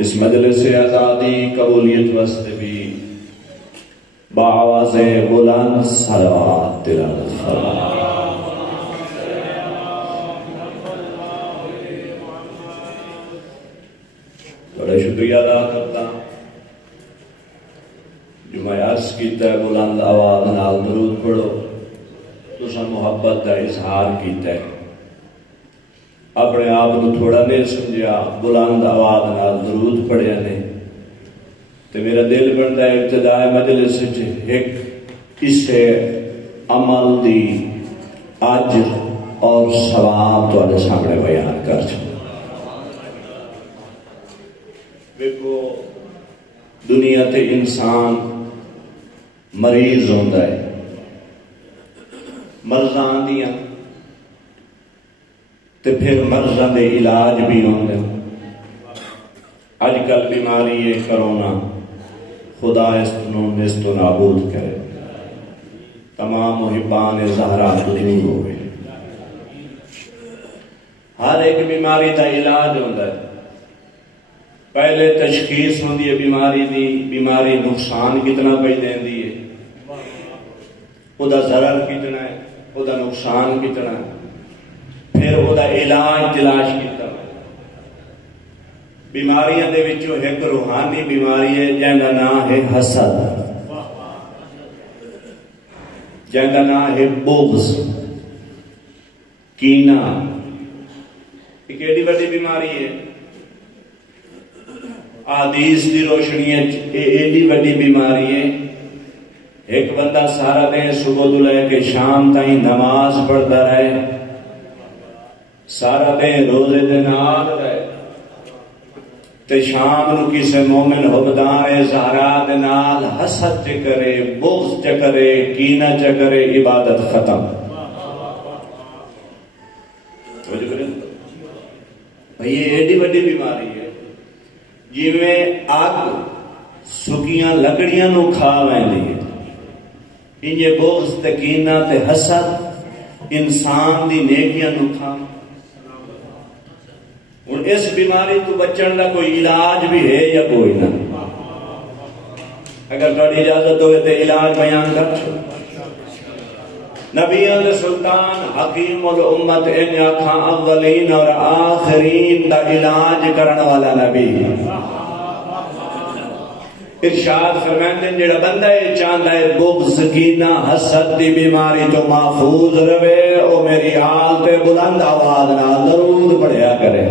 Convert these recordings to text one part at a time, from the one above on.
اس مجلس آزادی قبولیت واسطے بھی بآواز بلند صلوات تلاوت فرمائیں۔ بڑا شکریہ ادا کرتا جو میں عرض کیتا ہے بلند آواز نال درود پڑھو، تساں محبت کا اظہار کیتا ہے، اپنے آپ کو تھوڑا نہیں سمجھا، بلند آواز نال درود پڑھیا نے، تو میرا دل بنتا ہے ابتدائے مجلس ایک اس عمل دی اجر اور ثواب تواڈے سامنے بیان کر چھوڑا۔ دیکھو دنیا تے انسان مریض ہوتا ہے، مرضاں آندیاں تے پھر مرضاں دے علاج بھی ہوندے۔ اج کل بیماری ہے کرونا، خدا اس نو نست و نابود کرے، تمام محبان زہرا دور ہوئے۔ ہر ایک بیماری دا علاج ہوتا ہے، پہلے تشخیص ہوندی ہے بیماری دی، بیماری نقصان کتنا پہ دیندی ہے، او دا ضرر کتنا ہے، او دا نقصان کتنا ہے، پھر او دا علاج تلاش کیتا ہے۔ بیماریاں دے وچوں ایک روحانی بیماری ہے جن دا نام ہے حسد، جن دا نام ہے بغض، کینہ۔ ایک ایڈی بڑی بیماری ہے، حدیث دی روشنی ایڈی بڑی بیماری ہے۔ ایک بندہ سارا دن صبح تو لے کے شام تائیں نماز پڑھتا رہے، سارا دن روزے دے نال رہے، تے شام نو کسے مومن حبدان زہرا دے نال حسد چ کرے، بغض چ کرے، کینہ چ کرے، عبادت ختم۔ بھئی یہ ایڈی بڑی بیماری ہے، جی میں اگ سکیاں لکڑیاں نو کھا ویندی ہے، انجے بغض تے کینہ تے حسد انسان دی نیکیاں نو کھا۔ اور اس بیماری تو بچن دا کوئی علاج بھی ہے یا کوئی نہ؟ اگر تھوڑی اجازت ہوئے تو علاج بیان کر چھو۔ نبیوں دے سلطان حکیم الامت ان آکھاں اولین اور آخرین دا علاج کرن والا نبی ارشاد فرمائیں جڑا بندہ یہ چاہتا ہے بغض کینہ حسد دی بیماری تو محفوظ رہے، او میری حال تے بلند آواز نال درود پڑھیا کرے۔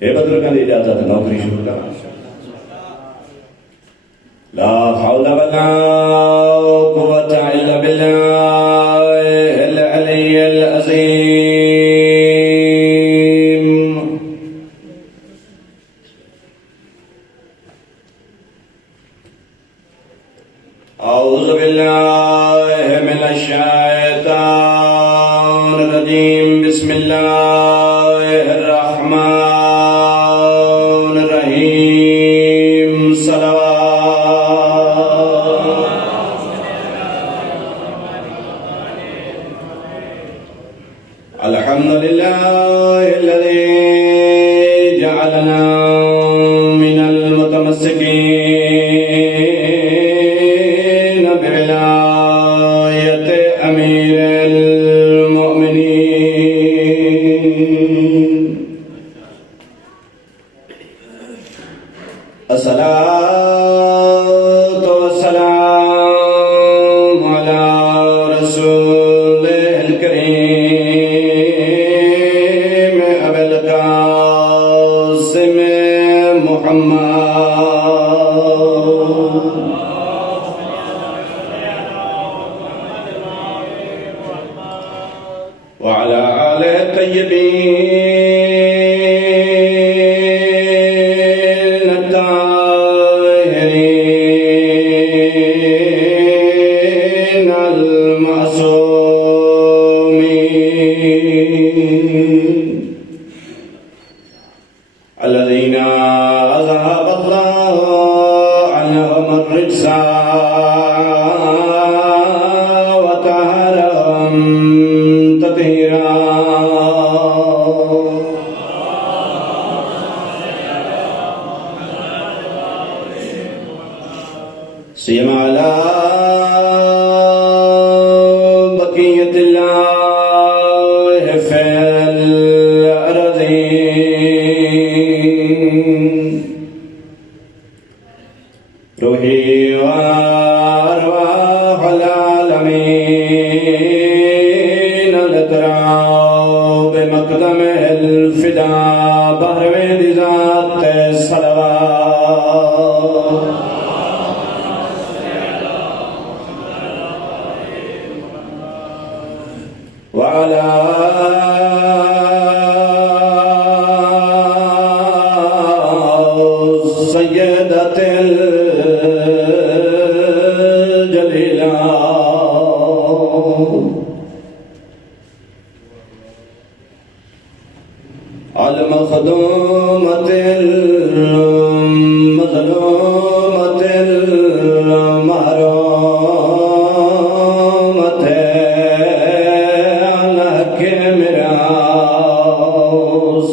اے بدرکاں دی اجازت نوکری شروع کرنا۔ لا حول ولا قوة إلا بالله العلي العظيم۔ أعوذ بالله من الشيطان الرجيم، بسم الله الرحمن الرحيم، صلوات الحمد لله الذي جعلنا من المتمسكين بولاية أمير المؤمنين، الصلاة والسلام على رسوله الكريم أبي القاسم محمد وعلى آله الطيبين الطاهرين المعصومين الذين أذهب الله عنهم الرجس وطهرهم سيما على بقية الله في الأرضين روحي وأرواح العالمين لترى بمقدم الفداء بحر ذات الصلوات وعلى سيدة الجليلة المخدومة المظلومة المحرومة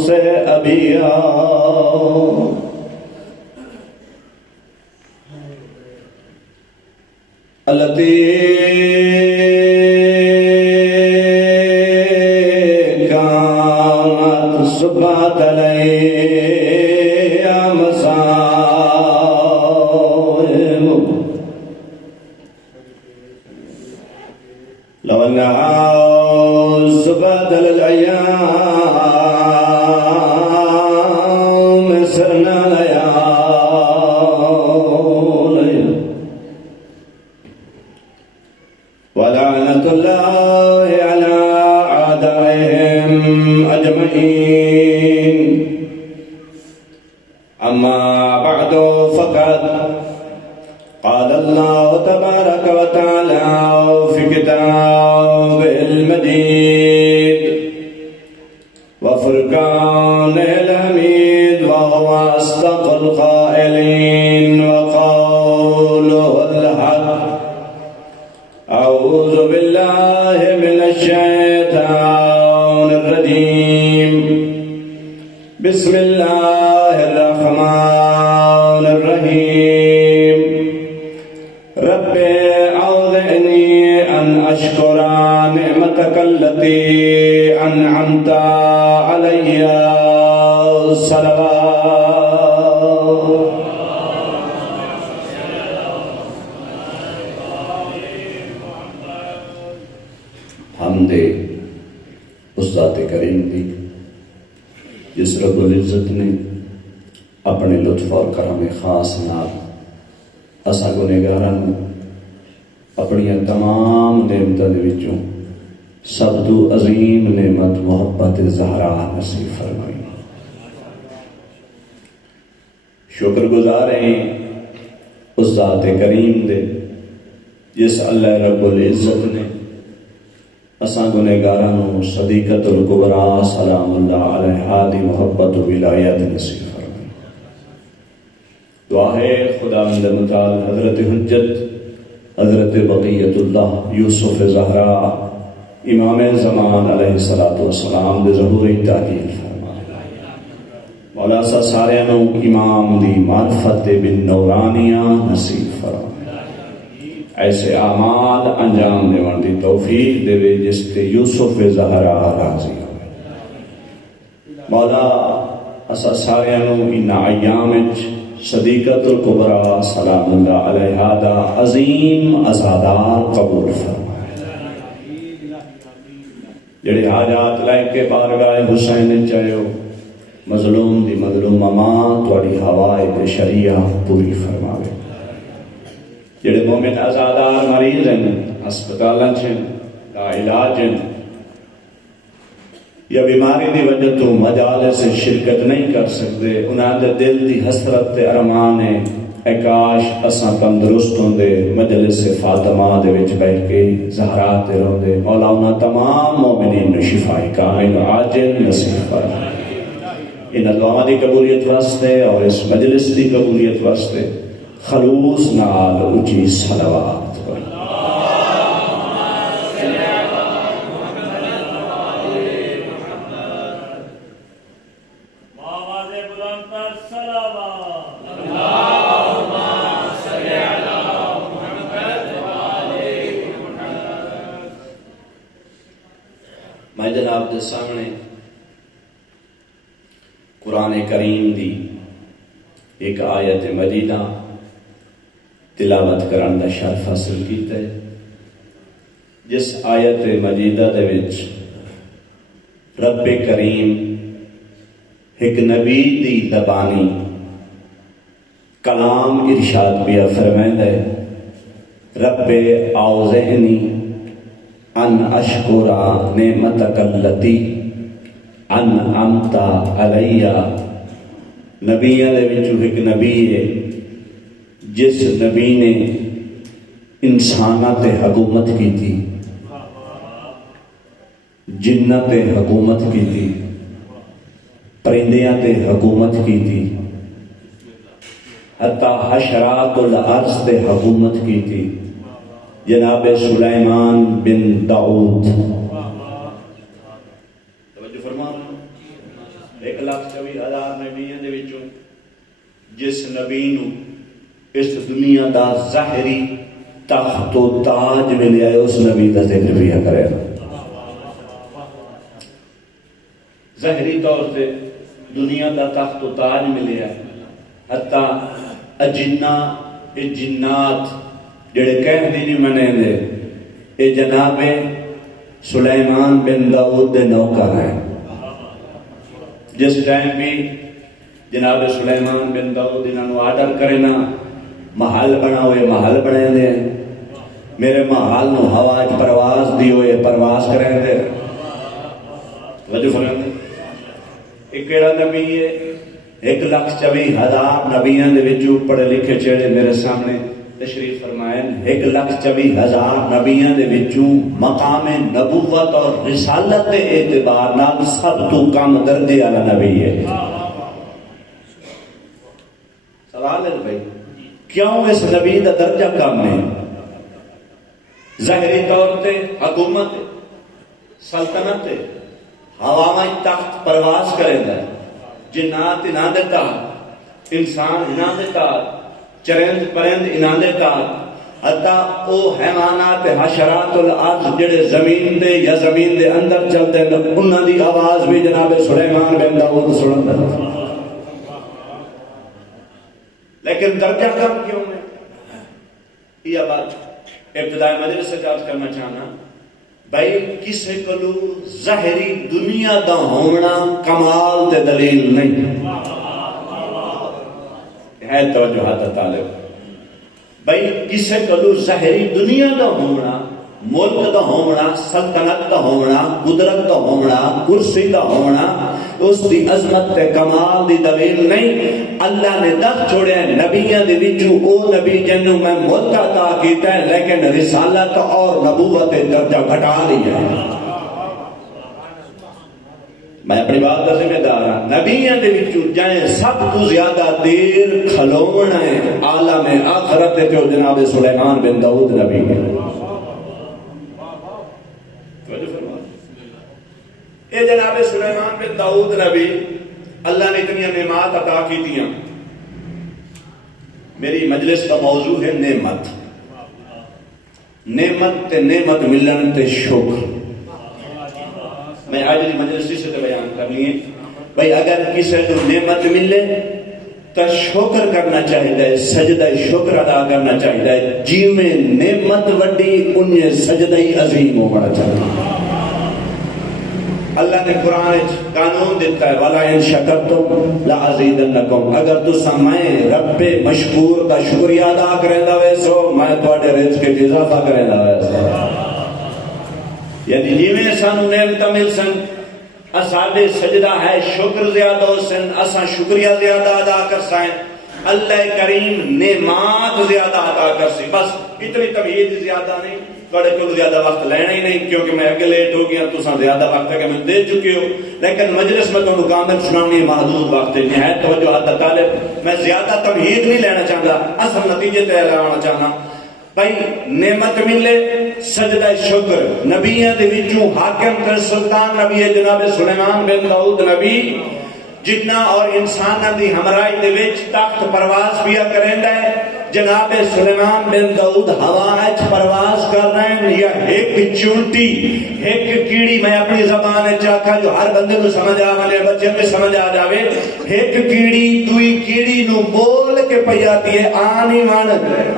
سے ابیا التي كانت صبحت عليها مصائب لو أنها صبحت الأيام سرنا ليالي ولعنة الله على أعدائهم أجمعين أما بعد فقد قال الله تبارك وتعالى في كتابه المجيد وفرقان الحميد وهو أصدق القائلين وقوله الحق أعوذ بالله من الشيطان الرجيم بسم الله الرحمن الرحيم رب أوزعني أن أشكر نعمتك التي أنعمت علي صلوات حمد اس ذات کریم دی جس رب العزت نے اپنے لطف اور کرم خاص نال اسا گنہگاراں اپنی تمام نعمتاں دے وچوں سب تو عظیم نعمت محبت زہرا نصیب فرمائی. شکر گزار ہیں اس ذات کریم دے جس اللہ رب العزت نے اساں گنہگاراں صدیقت الکبریٰ سلام اللہ علیہا دی محبت و ولایت نصیب فرمائی. دعا ہے خدا متعال حضرت حجت حضرت بقیت اللہ یوسف زہرا امام زمان علیہ السلام دے ظہوری تعجیل فرما. مولا سا سارے نو امام دی معرفت بن نورانیہ نصیب فرما. ایسے اعمال انجام دیوان دی توفیق دے جس تے یوسف زہرا راضی ہوئے. مولا اسا سارے نو ان ایام صدیقت الکبریٰ سلام اللہ علیہا دا عظیم عزادار قبول فرما. جڑے حاجات لائے کے بارگاہ حسین چاہیو مظلوم دی مظلوم ماں توڑی ہوائے دے شریعہ پوری فرماوے. جڑے مومن عزادار مریض ہیں ہسپتالاں چھن لا علاج ہیں یا بیماری دی وجہ تو مجالس سے شرکت نہیں کر سکتے انہاں دے دل دی حسرت تے ارمان ہے اے کاش اساں تندرست ہوندے مجلس فاطمہ دے وچ بیٹھ کے زہرا تے روندے. مولا انہاں تمام مومنین نو شفاء کامل عاجل نصیب فرما. ان دعاواں دی قبولیت واسطے اور اس مجلس دی قبولیت واسطے خلوص نال اونچی صلوات دے سامنے قرآن کریم دی ایک آیت مجیدہ تلاوت کرن دا شرف حاصل کیتا ہے، جس آیت مجیدہ دے وچ رب کریم ایک نبی دی زبانی کلام ارشاد بیا فرمائندا ہے، رب اوزعنی ان اشکر نعمتک التی انعمت علی۔ نبیوں دے وچوں ایک نبی ہے جس نبی نے انساناں تے حکومت کی تھی، جناں تے حکومت کی تھی، پرندیاں تے حکومت کی تھی، حتی حشرات الارض تے حکومت کی تھی، جناب سلیمان بن داؤد۔ توجہ فرما، 1,24,000 نبیوں دے وچوں جس نبی نو اس دنیا دا ظاہری تخت و تاج ملیا ہے، اس نبی دا ذکر بھی کرے۔ ظاہری طور سے دنیا دا تخت و تاج ملیا ہے، حتی جنات جڑے کہہ دی نہیں منے دے، اے جناب سلیمان بن داؤد دے نوکر ہیں۔ جس ٹائم بھی جناب سلیمان بن داؤد انہوں آرڈر کرے نا محل بنا ہوئے محل بنے دے، میرے محل نو ہوا پرواز دی ہوئے پرواز کریں دے۔ وجہ فرمائیں دے ایک کیڑا نبی ہے، 1,24,000 نبیوں دے وچوں پڑھے لکھے چڑھے میرے سامنے تشریف فرمائیں، 1,24,000 نبیوں دے وچوں مقام نبوت اور رسالت کے اعتبار نال سب تو کم درجے والا نبی ہے۔ سوال ہے بھائی کیوں اس نبی دا درجہ کم ہے؟ ظاہری طور تے حکومت سلطنت ہواواں تخت پرواز کرے گا، جنات انہاں دے تحت، انسان انہاں دے تحت، چرند پرند انہاں دے تحت، حتی او حیوانات حشرات الارض جڑے زمین دے یا زمین دے اندر چلتے ہیں انہاں دی آواز بھی جناب سلیمان بن داؤد سنن دے۔ لیکن درجہ کم کیوں ہے؟ یہ بات ابتدائی مجلس سے عرض کرنا چاہنا، بھائی کسے کلو ظاہری دنیا دا ہونا کمال تے دلیل نہیں ہے۔ توجہ طالب، بھائی کسے کلو ظاہری دنیا دا ہونا، ملک دا ہونا، سلطنت دا ہونا، قدرت دا ہونا، کرسی دا ہونا اس دی عظمت تے کمال دی دلیل نہیں۔ اللہ نے دس چھوڑے ہیں نبیوں دے وچوں او نبی جنوں میں ملک عطا کیتا ہے لیکن رسالت اور نبوت درجہ گھٹا لیا ہے۔ میں اپنی بات کا ذمہ دار ہوں، نبیوں دے وچوں جائیں سب تو زیادہ دیر کھلونا ہے عالم آخرت جو جناب سلیمان بن داؤد نبی ہے۔ یہ جناب سلیمان بن داؤد نبی اللہ نے اتنی نعمات عطا کی دیا۔ میری مجلس کا موضوع ہے نعمت، نعمت تے نعمت ملن تے شکر۔ میں آج کی مجلس سے بیان کرنی ہے بھائی اگر کسی کو نعمت ملے تو شکر کرنا چاہیے، سجدہ شکر ادا کرنا چاہیے، جی میں نعمت وڈی انہیں سجدہ عظیم ہونا چاہیے۔ اللہ نے قرآن قانون دیتا ہے وَلَا إِن شَكَرْتُمْ لَأَزِيدَنَّكُمْ، اگر تُسا میں رب مشکور کا شکریہ ادا کریں دا ویسو میں تواڈے رزق کے اضافہ کریں دا ویسو۔ یعنی جیویں سانو نعمت مل سن اساڈے سجدہ ہے شکر زیادہ ہو سن، اساں شکریہ زیادہ ادا کر سائیں، اللہ کریم نعمات زیادہ ادا کر سی۔ بس اتنی تمہید زیادہ نہیں، بڑے کو زیادہ وقت لینا ہی نہیں کیونکہ میں اگے لیٹ ہو گیا، تساں زیادہ وقت ہے کہ میں دے چکے ہو، لیکن مجلس میں تو کامل سنانی محدود وقت ہے، نہایت توجہ حد طالب، میں زیادہ تمہید نہیں لینا چاہتا، اصل نتیجے تے لانا چاہنا۔ بھائی نعمت ملے سجدہ شکر، نبیوں دے وچوں حاکم تے سلطان نبی جناب سلیمان بن داؤد نبی جنہ اور انساناں دی ہمراہی دے وچ تخت پرواز پیا کریندا ہے، جناب سلیمان بن داؤد ہوا پرواز کر رہے ہیں یا ایک چونٹی ایک کیڑی میں اپنی زبان چاکھا جو ہر بندے کو سمجھ آنے بچے میں سمجھ آ جاوے ایک کیڑی دوئی کیڑی نو بول کے پیاتی ہے آنی من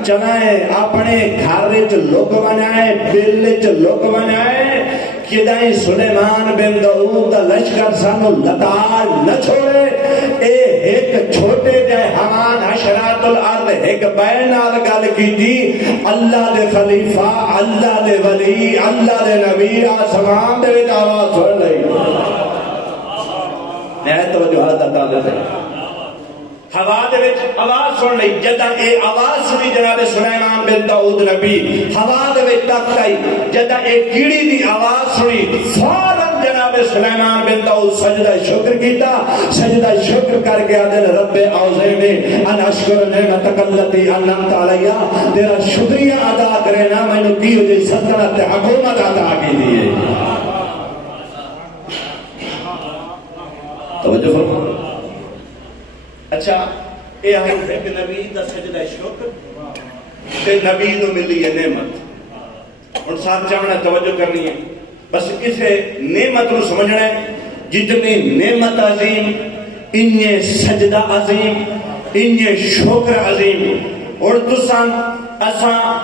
چنائے اپنے گھر وچ لوک بنائے بل وچ لوک بنائے کدائیں سلیمان بن داؤد دا لشکر سانو لتاڑ نہ چھوڑے اے ایک چھوٹے جائے حمان حشرات الارض ایک بینال گل کی تھی اللہ دے خلیفہ اللہ دے ولی اللہ دے نبی آسمان دے وچ آواز سن لئی نہایت توجہ عطا دے ہوا دے وچ آواز سن لئی جدا اے آواز سنی جناب سلیمان بن داؤد نبی ہوا دے وچ تک آئی جدا اے کیڑی دی آواز سنی فوراً جناب سلیمان بن داؤد سجدہ شکر کیتا سجدہ شکر کر کے آدھے رب اوزعنی ان اشکر نعمتک التی انعمت علیہ تیرا شکریہ ادا کرے نا میں نے کی ہوئی سلطنت حکومت عطا کی دیئے توجہ فرما اچھا اے ہم ایک نبی دا سجدہ شکر تے نبی نو ملی ہے نعمت اور ساتھ چاہنا توجہ کرنی ہے بس اسے نعمت نو سمجھنا ہے جتنی نعمت عظیم انہیں سجدہ عظیم انہیں شکر عظیم اور تسان اساں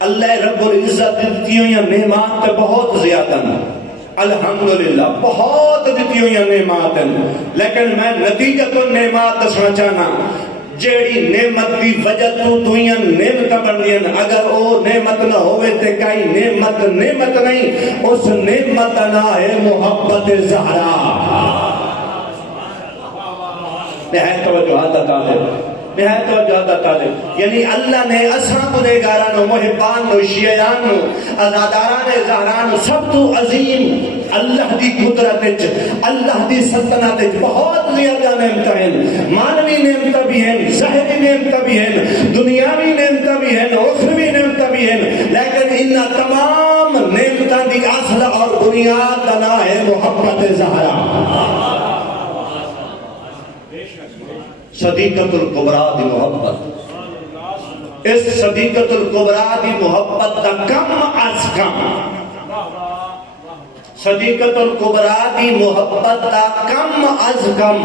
اللہ رب العزت دیتی ہوئی نعمات تے بہت زیادہ نا الحمدللہ بہت دیتی ہوئی نعمات ہیں لیکن میں نتیجہ تو نعمات دسنا چاہنا جیڑی نعمت کی وجہ تو دویاں نعمت بڑھنی ہیں اگر وہ نعمت نہ ہوئے تے کئی نعمت نہیں اس نعمت نہ ہے محبت زہرا نہایت توجہ عطا دے نہایت توجہ عطا دے یعنی اللہ نے اساں گنہگاراں نو محبان نو شیعیان نو آزاداران زہران سب تو عظیم اللہ دی قدرت وچ اللہ دی سلطنت وچ بہت زیادہ نعمتاں ہیں مانوی نعمتاں بھی ہیں ظاہری نعمتاں بھی ہیں دنیاوی نعمتاں بھی ہیں اخروی نعمتاں بھی ہیں لیکن ان تمام نعمتاں دی اصل اور بنیاد کا نام ہے محبت زہرا صدیقۃ الکبریٰ دی محبت اس صدیقۃ الکبریٰ دی محبت دا کم از کم صدیقۃ الکبریٰ دی محبت دا کم از کم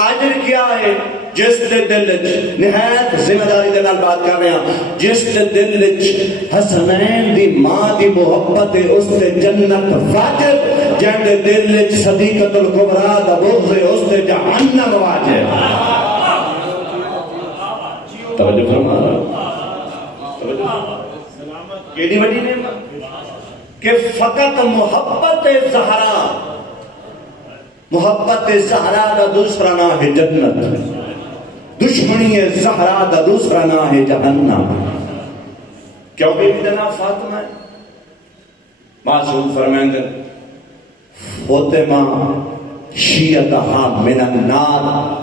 اجر کیا ہے جس دے دل وچ نہایت ذمہ داری دے نال بات کر رہے ہیں جس دے دل وچ حسنین دی ماں دی محبت ہے اس تے جنت واجب جن دے دل وچ صدیقۃ الکبریٰ دا بغض ہے اس تے جہنم واجب توجہ فرما کیڑی بڑی نعمت کہ فقط محبت زہرا محبت زہرا دا دوسرا نام ہے جنت دشمنی زہرا دا دوسرا نام ہے جہنم کیوں بی بی جناب فاطمہ ہے معصوم فرمائیں فاطمہ شیعتہا من النار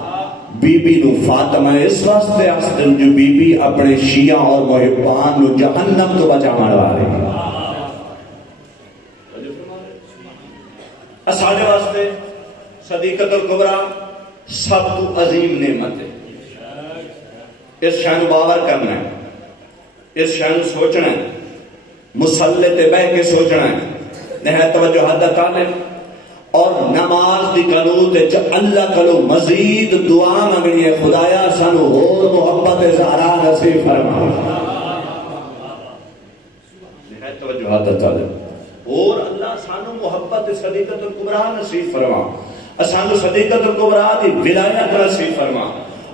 بی بی نو فاطمہ اس واسطے آستن جو بی بی اپنے شیعہ اور محبان نو جہنم تو بچا ماروا رہے اساڑے واسطے صدیقۃ الکبریٰ سب تو عظیم نعمت ہے اس شان باور کرنا ہے اس شان سوچنا ہے مسلح تے بہ کے سوچنا ہے نہایت توجہ حد طالب اور نماز دی قنوت اللہ کلو مزید دعا مانگنی ہے خدایا سانو اور محبت زہرا نصیب فرما نہایت توجہ حد طالب اور اللہ سانو محبت صدیقۃ الکبریٰ نصیب فرما سانو صدیقۃ الکبریٰ دی ولایت نصیب فرما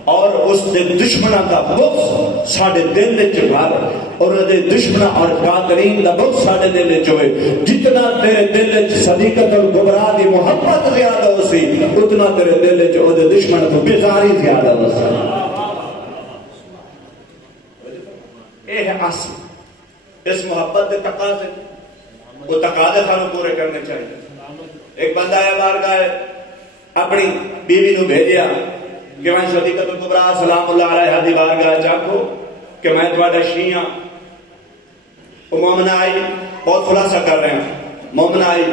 اور اس دے دشمنہ دا بغض ساڑھے دل وچ بھر اور دے دشمنہ اور قاتلین دا بغض ساڑھے دل وچ ہوئے جتنا تیرے دل وچ صدیقۃ الکبریٰ دی محبت زیادہ ہو سی اتنا تیرے دل وچ او دے دشمنہ تو بیزاری زیادہ ہو سی اے ہے اصل اس محبت دے تقاضے وہ تقاضے سانو پورے کرنے چاہیے ایک بندہ ہے بارگاہ اپنی بیوی نو بھیجیا کہ میں صدیقۃ الکبریٰ سلام اللہ علیہ دی بارگاہ چاکو کہ میں تواڈا شیعہ وہ مومنہ آئی بہت خلاصہ کر رہے ہیں مومنہ آئی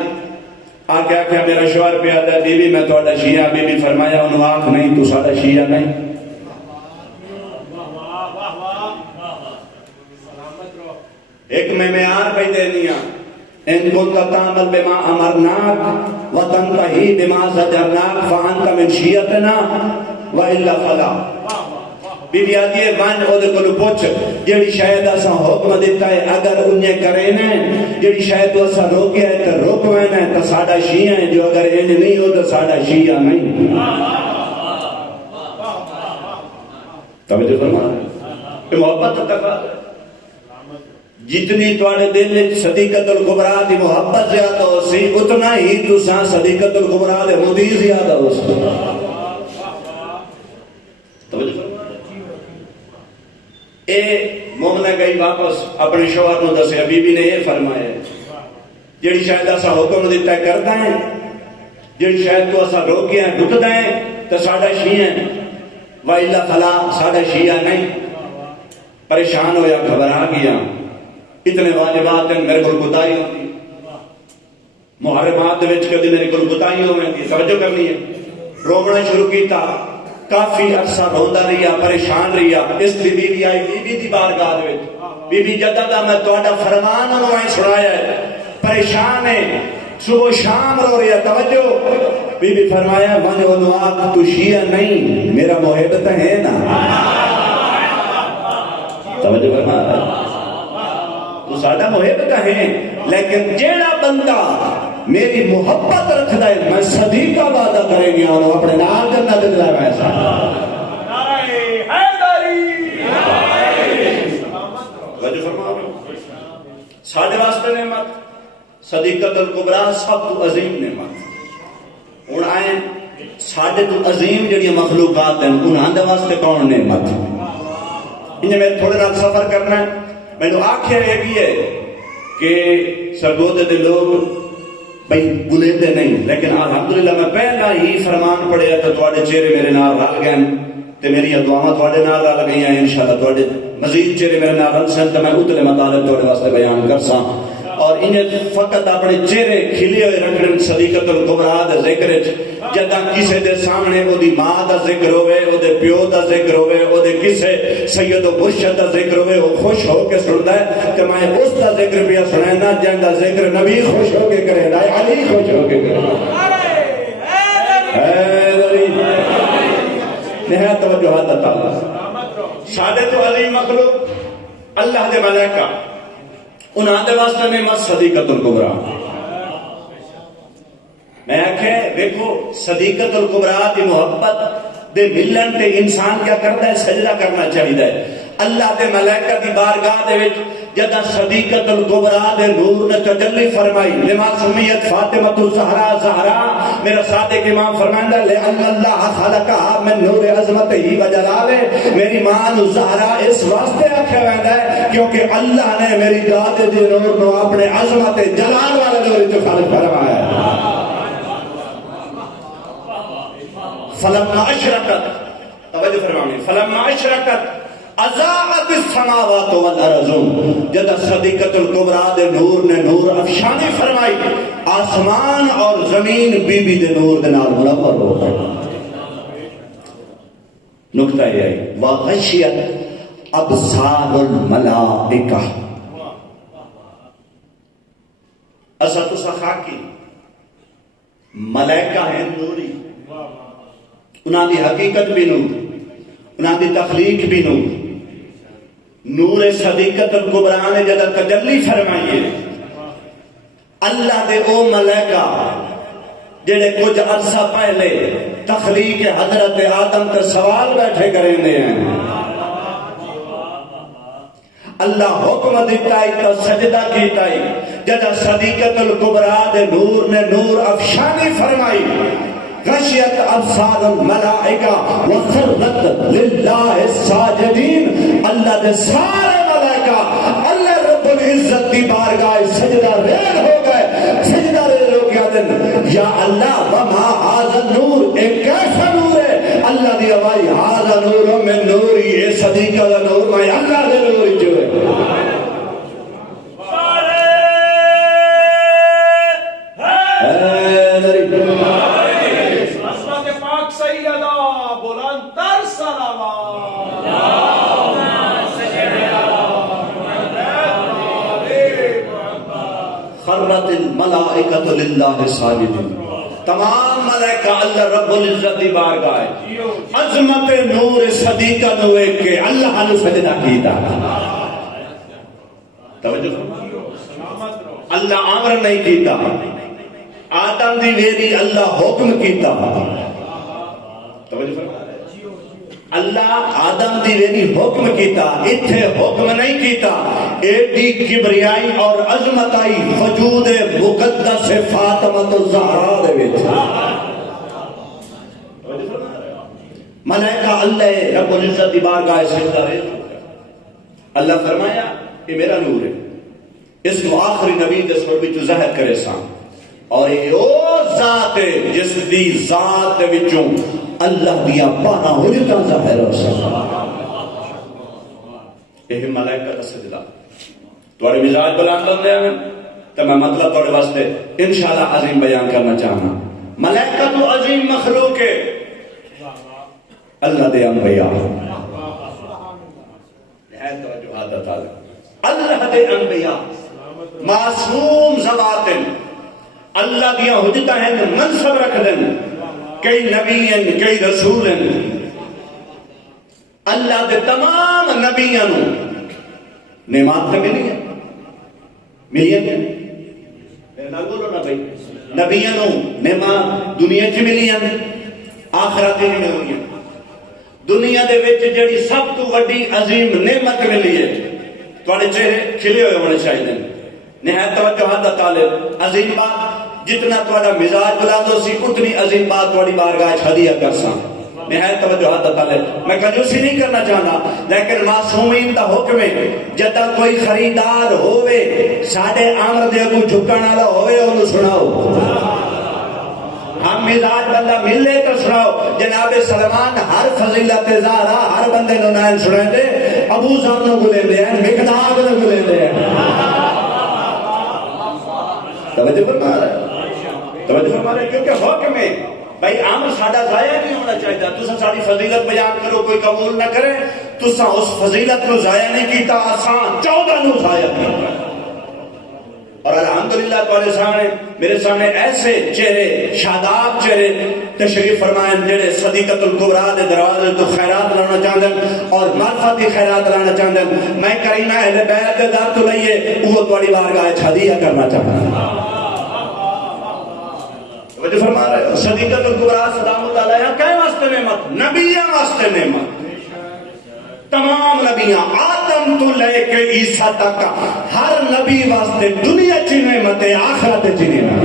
آکے آکے میرا شوہر پہ آتا ہے بی بی میں تواڈا شیعہ بی بی فرمایا انہوں آنکھ نہیں تو ساڑا شیعہ نہیں ایک میں معیار پہ دینی ہاں ان كنت تعمل بما امرناك وتنتهي بما زجرناك فانت من شيعتنا والا فلا بی بی آدھی ہے ون او دے کلو پوچھ جیڑی شاید اسا حکم دیتا ہے اگر انہیں کریں جیڑی شاید تو اسا روکیا ہے تو روکویں ہے تو ساڑا شیعہ ہے جو اگر انہیں نہیں ہو تو ساڑا شیعہ نہیں توجہ فرما کہ محبت تک جتنی توڑے دل وچ صدیقت الکبریٰ دی محبت زیادہ ہو سی اتنا ہی تساں صدیقت الکبریٰ دے مدی زیادہ ہو سی توجہ اے مومنہ گئی واپس اپنے شوہر کو دسے بی بی نے یہ فرمایا جیڑی شاید اسا حکم دیتا ہے کردا ہے جیڑی شاید تو اسا روکیا ہے ڈٹدا ہے تو ساڈا شیعہ ہے وَإِلَّا فَلَا ساڈا شیعہ نہیں پریشان ہویا گھبرا گیا اتنے واجبات ہیں میرے کو کوتاہی ہوتی محرمات وچ کدی میرے کو کوتاہی ہوندی توجہ کرنی ہے رونا شروع کیتا کافی عرصہ روندا رہیا پریشان رہیا اس دی بیوی آئی بی بی دی بارگاہ وچ بی بی جدہ دا میں تہاڈا فرمان انہوں سنایا ہے پریشان ہے صبح شام رو رہیا توجہ بی بی فرمایا من عنوان تو شیعہ نہیں میرا محبت ہے نا توجہ فرمایا تو سادہ محبت ہے لیکن جیڑا بندہ میری محبت رکھدا ہے میں صدیقہ وعدہ کریں گے اور اپنے نال جنت دے دلا ویسا نعرہ حیدری توجہ فرماؤ ساڈے واسطے نعمت صدیقت الکبریٰ سب تو عظیم نعمت ہن آئے ساڈے تو عظیم جڑی مخلوقات ہیں انہاں دے واسطے کون نعمت انہیں میں تھوڑے نال سفر کرنا ہے میں نے آنکھیں یہ ہے کہ سرگودے دے لوگ بھئی گلے دے نہیں لیکن الحمدللہ میں پہلا ہی فرمان پڑے تو تواڈے چہرے میرے نال رل گئے تے میری دعاواں تواڈے نال رل گئی ہیں انشاءاللہ تواڈے مزید چہرے میرے نال رل سن تے میں اتلے مطالب تواڈے واسطے بیان کرساں اور انہیں فقط اپنے چہرے کھلے ہوئے رکھنے صدیقت الکبریٰ دے ذکر جدہ کسے دے سامنے او دی ماں دا ذکر ہوئے او دے پیو دا ذکر ہوئے او دے کسے سید و مرشد دا ذکر ہوئے وہ خوش ہو کے سنتا ہے کہ میں اس دا ذکر بھی سنائنا جن دا ذکر نبی خوش ہو کے کرے دائے علی خوش ہو کے کرے حیدری نہایت توجہ حد تعالی سادے تو علی مخلوق اللہ دے ملائکہ انہاں دے واسطے نعمت صدیقت الکبریٰ میں آکھیں دیکھو صدیقت الکبریٰ دی محبت دے ملن تے انسان کیا کرتا ہے سجدہ کرنا چاہیے اللہ دے ملائکہ دی بارگاہ دے وچ جدہ صدیقت الکبریٰ دے نور نے تجلی فرمائی لما سمیت فاطمۃ الزہرا زہرا میرا صادق امام فرمائندہ لأن اللہ خلقہا من نور عظمت ہی وجلالے میری ماں زہرا اس واسطے آکھا ویندا ہے کیونکہ اللہ نے میری ذات دے نور نو اپنے عظمت جلال والے نور جو خالق فرمایا ہے فلما اشرقت توجہ فرمائیں فلما اشرقت اضاءت السماوات والارض جدہ صدیقت الکبریٰ دے نور نے نور افشانی فرمائی آسمان اور زمین بی بی دے نور دے نال منور ہو گئے نکتہ یہ ہے وغشیت ابصار الملائکہ اسا تو سخاکی ملائکہ ہیں نوری انہاں دی حقیقت بھی نور انہاں دی تخلیق بھی نور نور صدیقت الکبریٰ نے جدہ تجلی فرمائیے اللہ دے او ملائکہ جڑے کچھ عرصہ پہلے تخلیق حضرت آدم تے سوال بیٹھے کریں دے ہیں اللہ حکم دیتا ہے تو سجدہ کیتا ہے جدہ صدیقت الکبریٰ دے نور نے نور افشانی فرمائی غشیت ابصار الملائکہ وخرت للہ الساجدین اللہ دے سارے ملائکہ اللہ رب العزت دی بارگاہ سجدہ ریل ہو گئے سجدہ ریل ہو گیا دن یا اللہ وما ھذا النور ایک کیسا نور ہے اللہ دی آوائی ھذا نور من نوری اے صدیقہ دا نور میں اللہ دے نوری جو ہے والملائکۃ للہ ساجدون، تمام ملائکہ اللہ رب العزت دی بارگاہ ہے عظمت نور صدیقہ نو ویکھ کے اللہ نو سجدہ کیتا. توجہ، اللہ امر نہیں کیتا، آدم دی ویری اللہ حکم کیتا. توجہ، اللہ آدم دی ویری حکم کیتا، اتھے حکم نہیں کیتا. ایڈی کبریائی اور عظمت آئی وجود مقدس فاطمہ الزہرا دے وچ. ملائکہ اللہ رب العزت دی بارگاہ سجدہ رہے. اللہ فرمایا یہ میرا نور ہے، اس کو آخری نبی دے سر وچ ظاہر کرے سا، اور یہ او ذات ہے جس دی ذات وچوں اللہ دیا پانا حجتاں ظاہر ہو سکتا. یہ ملائکہ دا سجدہ تھوڑے مزاج بلند ہوندے ہیں تو میں مطلب تھوڑے واسطے انشاءاللہ عظیم بیان کرنا چاہنا. ملائکہ تو عظیم مخلوق ہے، اللہ دے انبیاء اللہ دے انبیاء معصوم ذوات اللہ دیا حجتاں ہیں منصب رکھ دیں. کئی نبی ہیں، کئی رسول ہیں. اللہ دے تمام نبیوں نعمات تے ملی ہیں، ملی ہیں. میرے نال بولو نا بھائی، نبیوں نعمات دنیا چ ملی ہیں، آخرت میں ملی ہیں. دنیا دے وچ جڑی سب تو وڈی عظیم نعمت ملی ہے، تواڈے چہرے کھلے ہوئے ہونے چاہیے. نہایت توجہ دا طالب، عظیم بات جتنا تھوڑا مزاج بلند ہو سی اتنی عظیم بات تھوڑی بارگاہ ہدیہ کر سا. نہایت توجہ دا طالب، میں کنجوسی نہیں کرنا چاہنا، لیکن معصومین دا حکم ہے جدا کوئی خریدار ہوئے ساڈے امر دے اگوں جھکن والا ہوئے اونوں سناؤ. ہم مزاج بندہ ملے تو سناؤ. جناب سلمان ہر فضیلت زہرا ہر بندے نو نائن سنائے دے، ابو ذر نو بولے دے ہیں، مقداد نو بولے دے ہیں. توجہ فرما رہے، توجہ فرما رہے، کیونکہ حکم ہے بھائی عمل ساڈا ضائع نہیں ہونا چاہیے. تساں ساری فضیلت بیان کرو، کوئی قبول نہ کرے، تساں اس فضیلت نو ضائع نہیں کیتا، اساں 14 نو ضائع کیتا. اور الحمدللہ تمہارے سامنے میرے سامنے ایسے چہرے، شاداب چہرے تشریف فرمائیں جڑے صدیقۃ الکبریٰ دے دروازے تو خیرات لانا چاہتے ہیں اور معرفت کی خیرات لانا چاہتے ہیں. میں کریمہ اہل بیت دے در تو لئیے وہ تمہاری بارگاہ ہدیہ کرنا چاہتا ہوں. جو فرما رہے ہو صدیقۃ الکبریٰ سلام اللہ علیہ کہیں واسطے نعمت، نبیوں واسطے نعمت. تمام نبیاں آدم تو لے کے عیسیٰ تک ہر نبی واسطے دنیا چی نعمت ہے، آخرت چی نعمت.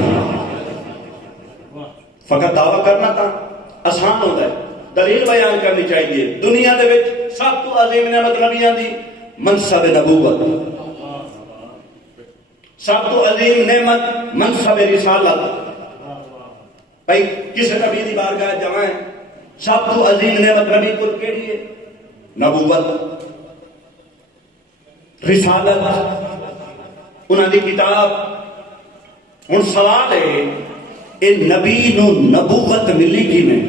فقط دعویٰ کرنا تھا آسان ہوتا ہے، دلیل بیان کرنی چاہیے. دنیا دے وچ سب تو عظیم نعمت نبیاں دی منصب نبوت، سب تو عظیم نعمت منصب رسالت. بھائی کس نبی دی بارگاہ جمع ہے، سب تو عظیم نعمت نبی کو کیڑی ہے؟ نبوت، رسالت، انہاں دی کتاب. ہن سوال ہے اے نبی نو نبوت ملی کیویں؟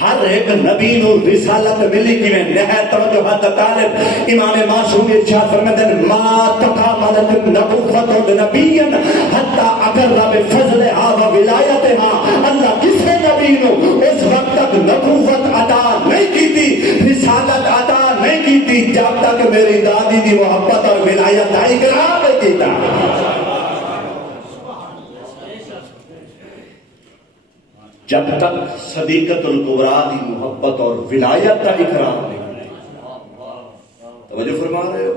ہر ایک نبی نو رسالت ملی کیویں؟ نہایت توجہ حد طالب، امام معصوم ارشاد فرماتے ہیں ما تکاملت النبوۃ بنبی حتی اگر بفضلها وولایتها. اللہ کسی نبی نو اس وقت تک نبوت عطا نہیں کی تھی، رسالت عطا نہیں کی تھی جب تک میری دادی دی محبت اور ولایت آئی کرام کیتا. جب تک صدیقۃ الکبریٰ دی محبت اور ولایت کا اقرار نہیں. توجہ فرما رہے ہو؟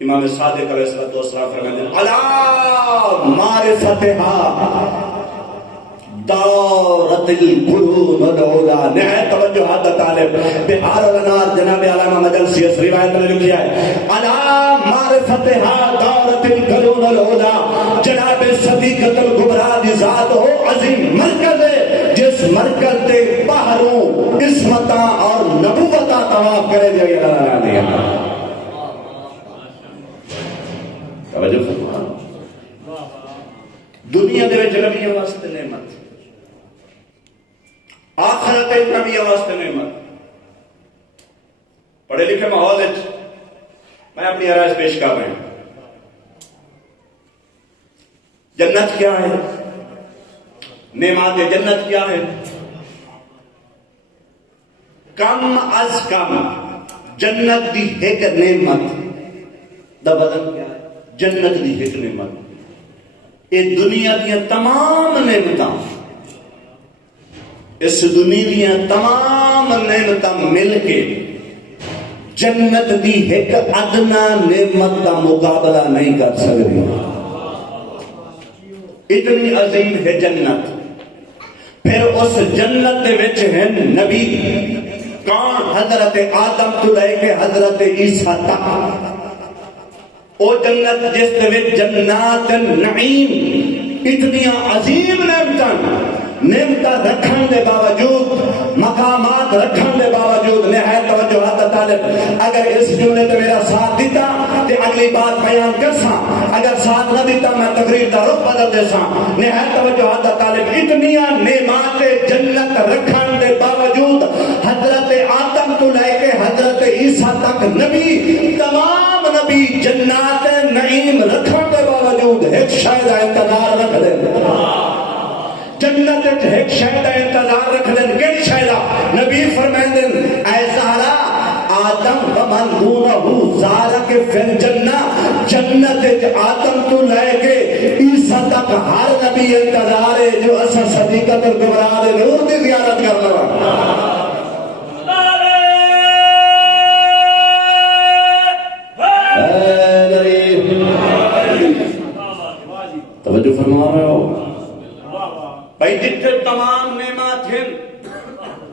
امام صادق علیہ السلام فرماتے ہیں الا معرفتها دارت القرون العلا. نہایت توجہ حد طالب، بہار الانوار جناب علامہ مجلسی اس روایت میں لکھا ہے الا معرفتها دارت القرون العلا. جناب صدیقۃ الکبریٰ دی ذات ہو عظیم مرکز ہے جس مرکز تے باہروں عصمتاں اور نبوتاں طواف کرے دے اللہ دیا. توجہ فرما. دنیا دے وچ نبیوں واسطے نعمت، آخرت نبیوں واسطے نعمت. پڑھے لکھے ماحول میں اپنی آرائش پیش کر رہے ہیں. جنت کیا ہے؟ نعمات جنت کیا ہے؟ کم از کم جنت دی ایک نعمت دا وزن کیا ہے؟ جنت دی ایک نعمت، یہ دنیا دیا تمام نعمتاں، اس دنیا دیا تمام نعمتاں مل کے جنت دی ایک ادنا نعمت کا مقابلہ نہیں کر سکتی. اتنی عظیم ہے جنت. پھر اس جنت دے وچ ہیں نبی کون؟ حضرت آدم تو لے کے حضرت عیسیٰ تک. او جنت جس دے وچ جنات النعیم، اتنی عظیم نعمت رکھن دے باوجود، مقامات رکھن دے باوجود، نہایت توجہ حضرت طالب اگر اس جملے تے میرا ساتھ دیتا تے اگلی بات بیان کرساں، اگر ساتھ نہ دیتا میں تقریر دا رخ بدل دیساں. نہایت توجہ حضرت طالب اتنی نعمات جنت رکھن دے باوجود حضرت آدم تو لے کے حضرت عیسیٰ تک نبی، تمام نبی جنات نعیم رکھن دے باوجود ایک شاید انتظار رکھ دے. جنت ایک شاید انتظار رکھ دے. کیڑی شاید؟ نبی فرمائیں اے زہرا آدم ومن دونہ زہرا کے فی الجنہ، جنت آدم تو لے کے عیسیٰ تک ہر نبی انتظار ہے جو اثر صدیقت الکبریٰ دے نور دی زیارت کرنا. توجہ فرما رہے ہو بھائی؟ جتنے تمام نعمات ہیں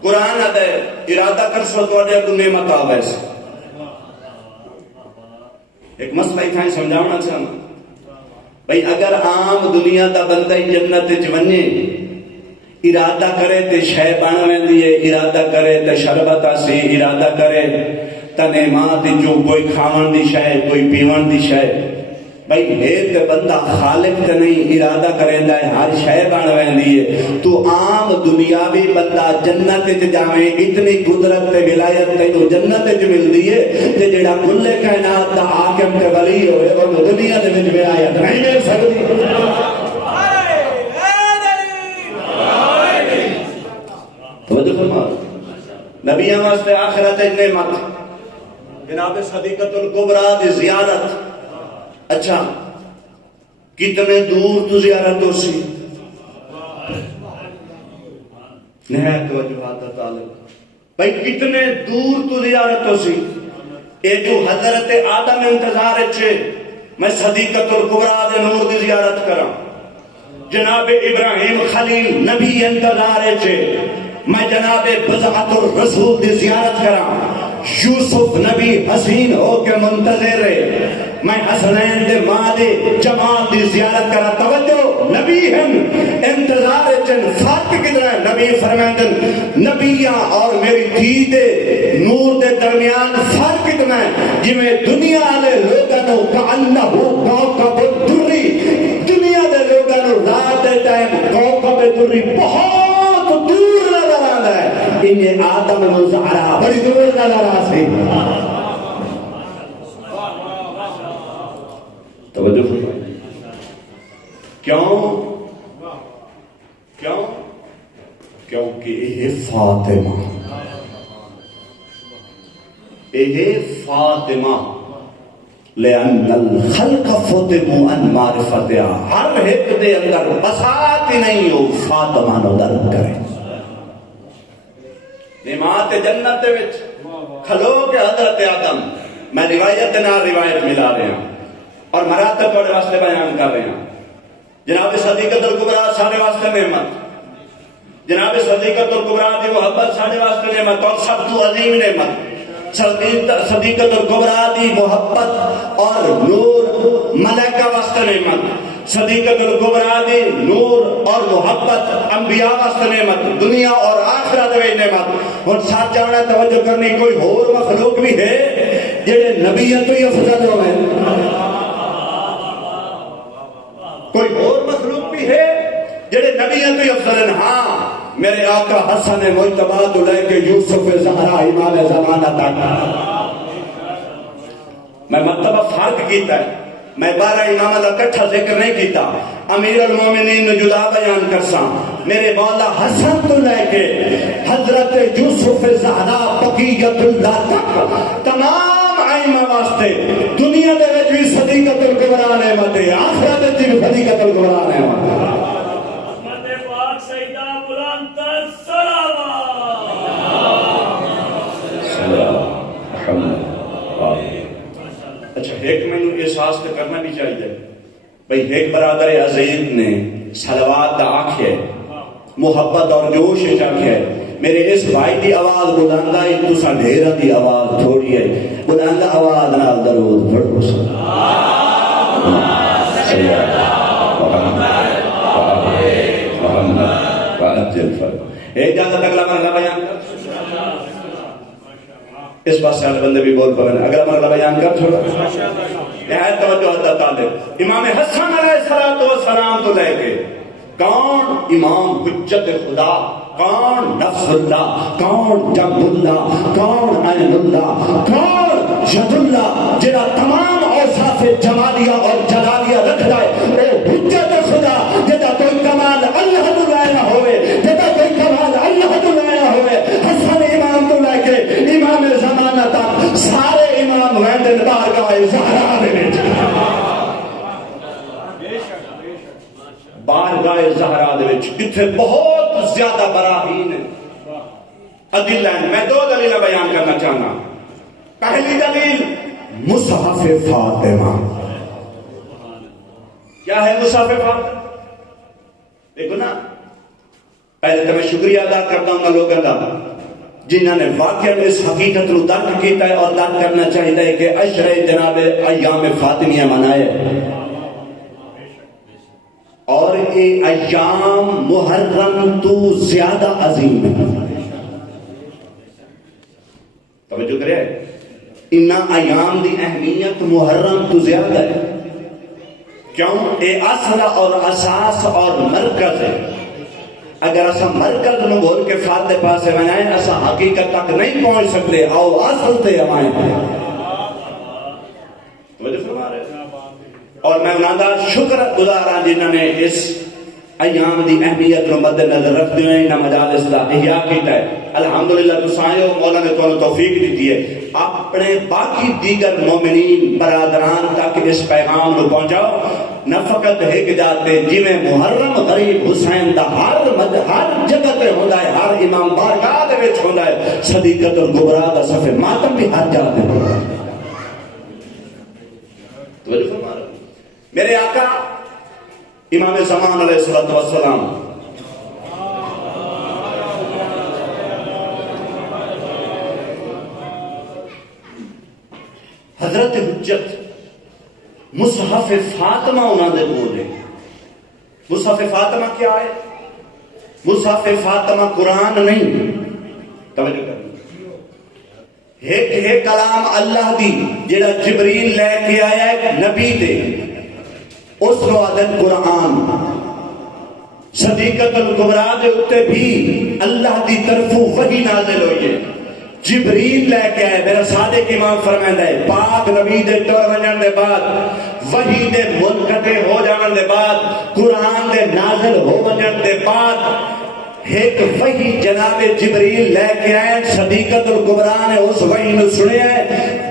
قرآن ادے ارادہ کر سو تو اڈے نعمت آ ویسے ایک مسئلہ ہی سمجھانا چاہنا بھائی. اگر عام دنیا دا بندہ جنت ونے ارادہ کرے تے شے بن ویندی ہے، ارادہ کرے تے شربت آسی، ارادہ کرے تے نعمات جو کوئی کھاون دی شے، کوئی پیون دی شے. بھائی ایک بندہ خالق تے نہیں ارادہ کریندا ہے ہر شے بن ویندی ہے. تو عام دنیاوی بندہ جنت وچ جاویں اتنی قدرت تے ولایت تینوں جنت وچ ملدی ہے تے جڑا کل کائنات دا حاکم تے ولی ہوئے او دنیا دے وچ ولایت نہیں مل سکتی. توجہ فرما. نبیاں واسطے آخرت نعمت جناب صدیقۃ الکبریٰ دی زیارت. اچھا کتنے دور تو زیارت ہو سی؟ نہایت توجہ طالب بھائی کتنے دور تو زیارت ہو سی؟ اے جو حضرت آدم انتظار اچھے میں صدیقۃ الکبریٰ دے نور دی زیارت کرا، جناب ابراہیم خلیل نبی انتظار اچھے میں جناب بضعۃ الرسول دی زیارت کرا، یوسف نبی حسین ہو کے منتظر رہے میں حسنین دے ماں دے جماعت دی زیارت کرا. توجہ نبی ہیں انتظار چن. فرق کتنا ہے؟ نبی فرمائیں نبیاں اور میری دھی دے نور دے درمیان فرق کتنا ہے؟ جی میں دنیا والے لوگوں کأنہ کوکب الدری، دنیا دے لوگوں رات دے ٹائم کوکب الدری بہت دور نظر آتا ہے، انہیں آدم الزہرا بڑی دور نظر آ سی. توجہ فرمائیں. کیوں؟ کیونکہ یہ فاطمہ لأن الخلق فتموا عن معرفتها، ہر ایک دے اندر بساط ہی نہیں ہو فاطمہ نو درد کرے. نعمات جنت دے وچ کھلو کے حضرت آدم، میں روایت نہ روایت ملا رہا ہوں اور مراتب توڑے واسطے بیان کر رہے ہیں. جناب صدیقۃ الکبریٰ سارے واسطے نعمت، جناب صدیقۃ الکبریٰ دی محبت سارے واسطے نعمت اور سب تو عظیم نعمت. صدیقۃ الکبریٰ دی محبت اور نور ملائکہ واسطے نعمت، صدیقۃ الکبریٰ دی نور اور محبت انبیاء واسطے نعمت، دنیا اور آخرت میں نعمت. اور ساتھ جانا توجہ کرنی کوئی اور مخلوق بھی ہے جڑے نبیوں تو ہی افضل ہوئے، کوئی اور مخلوق بھی ہے جڑے نبیوں تو ہی افضل ہیں. ہاں میرے آقا حسن مجتبیٰ تو لے کے یوسف زہرا امام زمانہ تک. میں مطلب فرق کیتا ہے میں 12 امامہ دا کٹھا ذکر نہیں کیتا، امیر المومنین نے جدا بیان کرساں، میرے مولا حسن تو لے کے حضرت یوسف زہرا بقیت اللہ تک تمام ائمہ واسطے دنیا دے وچ بھی صدیقۃ الکبریٰ نعمت ہے، آخرت وچ بھی صدیقۃ الکبریٰ نعمت ہے۔ اچھا ایک میں احساس تو کرنا بھی چاہیے بھئی ایک برادر عزیز نے صلوات آکھے محبت اور جوش آکھے میرے اس بھائی دی آواز بلند ہے تساں ڈھیرا دی آواز تھوڑی ہے، بلند آواز نال درود پڑھو ایک جگہ تک اگلا مرحلہ بیان کر، اس بات سے بندے بھی بول پڑے اگلا مرحلہ بیان کر چھوڑا نہایت توجہ حضرت طالب امام حسن علیہ السلام تو لے کے کون امام حجت خدا، کون نفس اللہ، کون جنب اللہ، کون عین اللہ، کون ید اللہ، جنہا تمام اوصاف جمالیہ اور جلالیہ رکھ رہا ہے اے حجت خدا جدا کوئی کمال اللہ تو لائے نہ ہوئے، جدا کوئی کمال اللہ تو لائے نہ ہوئے، حسن امام تو لے کے امام زمانہ تک سارے امام ویندن بارگاہ زہرا دے بارگاہ زہرا دے وچ اتھے بہت زیادہ براہین ہیں، ادلہ ہیں، میں 2 دلیلیں بیان کرنا چاہنا۔ پہلی دلیل مصحف فاطمہ، کیا ہے مصحف فاطمہ؟ دیکھو نا، پہلے تو میں شکریہ ادا کرتا ہوں ان لوگوں کا جنہوں نے واقعہ اس حقیقت کو درک کیتا ہے اور درک کرنا چاہیے کہ عشرہ جناب ایام فاطمیہ منائے اور یہ ایام محرم تو زیادہ عظیم ہے۔ توجہ کرے انہا ایام دی اہمیت محرم تو زیادہ ہے، کیوں؟ اے اصل اور اساس اور مرکز ہے۔ اگر اسا مرکز نو بول کے فاتح پاسے بنائیں اسا حقیقت تک نہیں پہنچ سکتے، آؤ اصل تے ہمائیں توجہ فرما رہے اور میں انہاں دا شکر گزار ہاں جنہاں نے اس ایام دی اہمیت کو مد نظر رکھتے ہوئے انہاں مجالس دا احیاء کیتا ہے۔ الحمدللہ تو سائے مولا نے تو توفیق دیتی ہے، اپنے باقی دیگر مومنین برادران تک اس پیغام کو پہنچاؤ، نہ فقط ایک جاتے جی میں محرم غریب حسین دا ہر جگہ تے ہوندا ہے، ہر امام بارگاہ دے وچ ہوندا ہے، صدیقۃ الکبریٰ دا صف ماتم بھی ہر جگہ تے ہوندا ہے۔ توجہ فرما رہے میرے آقا امام زمان علیہ السلام حضرت حجت مصحف فاطمہ انہوں نے بولے۔ مصحف فاطمہ کیا ہے؟ مصحف فاطمہ قرآن نہیں، توجہ کریں، ایک کلام اللہ دی جڑا جبریل لے کے آیا ہے نبی دے، اس کو عدد قرآن۔ صدیقۃ الکبریٰ دے اتے بھی اللہ دی طرفوں وحی نازل ہوئی ہے، جبریل لے کے آئے۔ میرا صادق امام فرمائندہ ہے پاک نبی دے ٹر ونجن دے بعد وحی دے منقطع ہو جان دے بعد قرآن دے نازل ہو ونجن دے بعد ایک وحی جناب جبریل لے کے آئے، صدیقۃ الکبریٰ نے اس وحی نے سنے ہیں،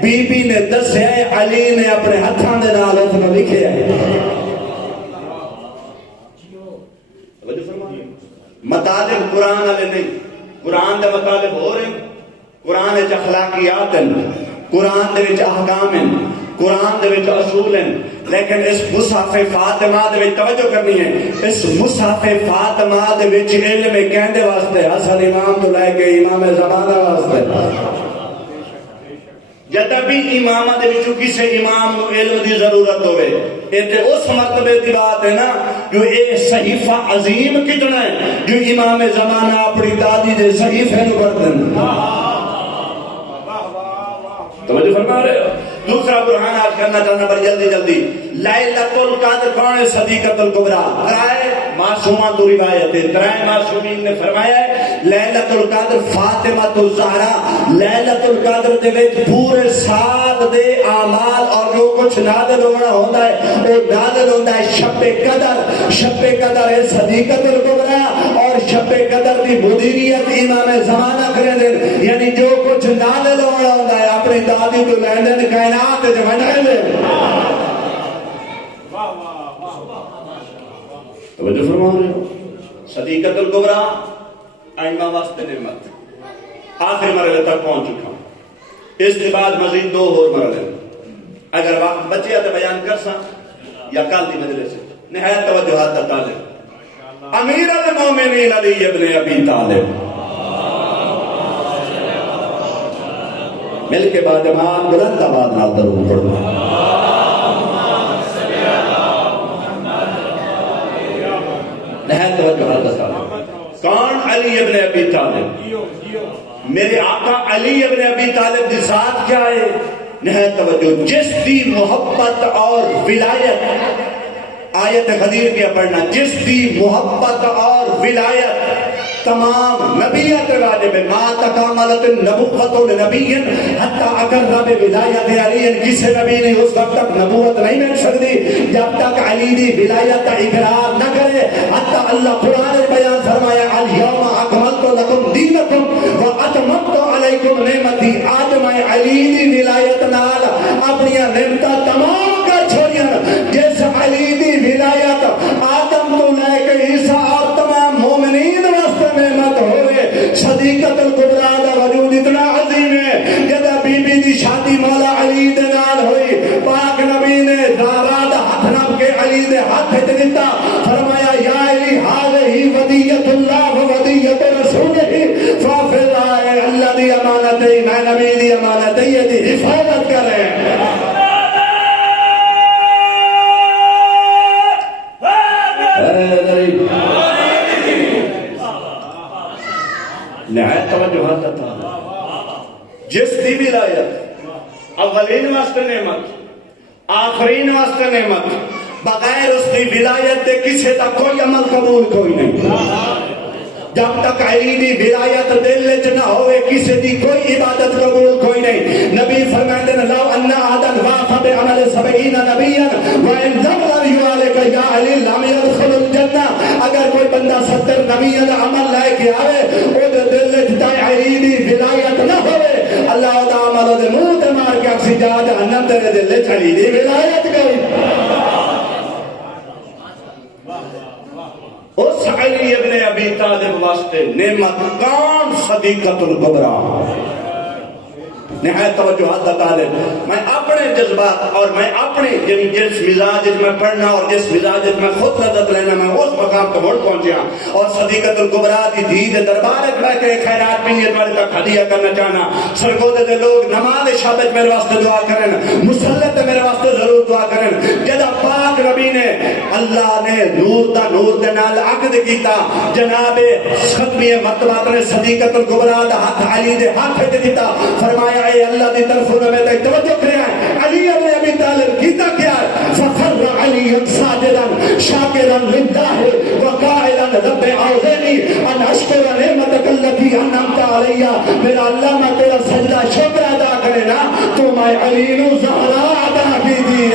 بی بی نے دسے ہیں، علی نے اپنے ہتھاں دے نال اس میں لکھے ہیں۔ مطالب قرآن والے نہیں، قرآن دے مطالب ہو رہے ہیں، قرآن وچ اخلاقیات ہیں، قرآن دے وچ احکام ہیں، قرآن دے وچ اصول ہیں، لیکن اس مصحف فاطمہ دے وچ توجہ کرنی ہے، اس مصحف فاطمہ دے وچ علم کہندے واسطے حسن امام تو لے کے امام زمانہ واسطے جد بھی امامہ دے وچوں کسے امام نو علم دی ضرورت ہوئے، یہ تے اس مرتبے دی بات ہے نا جو اے صحیفہ عظیم کتنا ہے جو امام زمانہ اپنی دادی دے صحیفے نو پڑھ دیں۔ توجہ فرما رہے ہو؟ دوسرا برہان آج کرنا چاہنا پر جلدی لیلۃ القدر کون ہے؟ صدیقۃ الکبریٰ۔ ترائے معصومہ تو روایت ہے، ترائے معصومین نے فرمایا ہے لیلۃ القدر فاطمہ الزہرا، لیلۃ القدر دے وچ پورے سال دے اعمال اور جو کچھ نازل ہونا ہوتا ہے وہ نازل ہوتا ہے شب قدر. شب قدر ہے صدیقت الکبریٰ اور شب قدر کی مدیریت امام زمانہ کریں دیں. یعنی جو کچھ نازل ہونا ہوتا ہے اپنی دادی تو لین کائنات جو بنائے دیں. توجہ فرما رہے ہو. صدیقت الکبریٰ ائمہ واسطے نعمت. آخری مرحلے تک پہنچ چکا ہوں. اس کے بعد مزید 2 اور مرحلے. اگر وقت بچے تو بیان کر سا یا کل دی مجلس سے. نہایت توجہات کا طالب امیر المومنین علی ابن ابی طالب. مل کے بعد امام بلند آواز نال درود پڑھو. نہایت توجہات کا طالب کون؟ علی ابن ابی طالب. میرے آقا علی ابن ابی طالب کی ذات کیا ہے؟ نہایت توجہ. جس کی محبت اور ولایت آیت خدیر کیا پڑھنا. جس کی محبت اور ولایت تمام نبیت واجب ہے. ما تکاملت النبوۃ لنبی حتی اقر بولایت علی. کسی نبی نے اس وقت تک نبوت نہیں مل سکتی جب تک علی دی ولایت کا اقرار نہ کرے. حتی اللہ قرآن بیان فرمایا الیوم اکملت لکم دینکم واتممت علیکم نعمتی. آج میں علی دی ولایت نال اپنی نعمتاں تمام کر چھوڑیاں. جس علی دی ولایت آدم تو لے کے عیسیٰ اور تمام مومنین واسطے نعمت ہوئے. صدیقت الکبریٰ دا وجود اتنا عظیم ہے. جب بی بی دی شادی مولا علی دے نال ہوئی پاک نبی نے رات ہاتھ نام کے علی دے ہاتھ وچ دتا. فرمایا یا علی ہذہ ودیۃ اللہ و ودیۃ رسولہ فاحفظ. اللہ دی امانت ہے میں نبی دی امانت ہے یہ دی حفاظت کریں. نہایت توجہ تھا. جس دی ولایت اولین واسطے نعمت آخرین واسطے نعمت. بغیر اس کی ولایت دے کسی تا کوئی عمل قبول کوئی نہیں. جب تک علی دی ولایت دل وچ نہ ہوئے کسی دی کوئی عبادت قبول کوئی نہیں. نبی فرماتے ہیں لو ان احدا واف بعمل 70 نبیا وان ذكر يعلك يا علي لم يدخل الجنہ. اگر کوئی بندہ 70 نبیوں کا عمل لے کے آوے او دے دل وچ علی دی ولایت نہ ہوئے اللہ تعالی دے منہ تے مار کے اکسی جا جہنم تیرے دل وچ علی دی ولایت گئی. اس علی ابن ابی طالب واسطے نعمت کون؟ صدیقت الکبریٰ. نہایت توجہات کا طالب. میں اپنے جذبات اور میں اپنے یعنی جس مزاج میں پڑھنا اور جس مزاج میں خود لذت لینا میں اس مقام پر مڑ پہنچیا. اور صدیقت الکبریٰ کی دید دربار میں کے خیرات بھی میرے تک ہدیہ کرنا چاہنا. سرگودے دے لوگ نماز شب میرے واسطے دعا کریں. مسلط میرے واسطے ضرور دعا کریں. جدا پاک نبی نے اللہ نے نور دا نور دے نال عقد کیتا. جناب ختمی مرتبہ نے صدیقت الکبریٰ دا ہاتھ علی دے ہاتھ وچ دیتا. فرمایا اے اللہ دی طرف میں تے توجہ کریا. علی ابن ابی طالب کیتا کیا؟ فخر علی ساجدا شاکرا للہ وقائلا رب اعوذنی ان اشکر نعمتک التي انعمت علی. میرا اللہ میں تیرا سجدہ شکر ادا کرے نا تو میں علی نو زہرا عطا کی دی.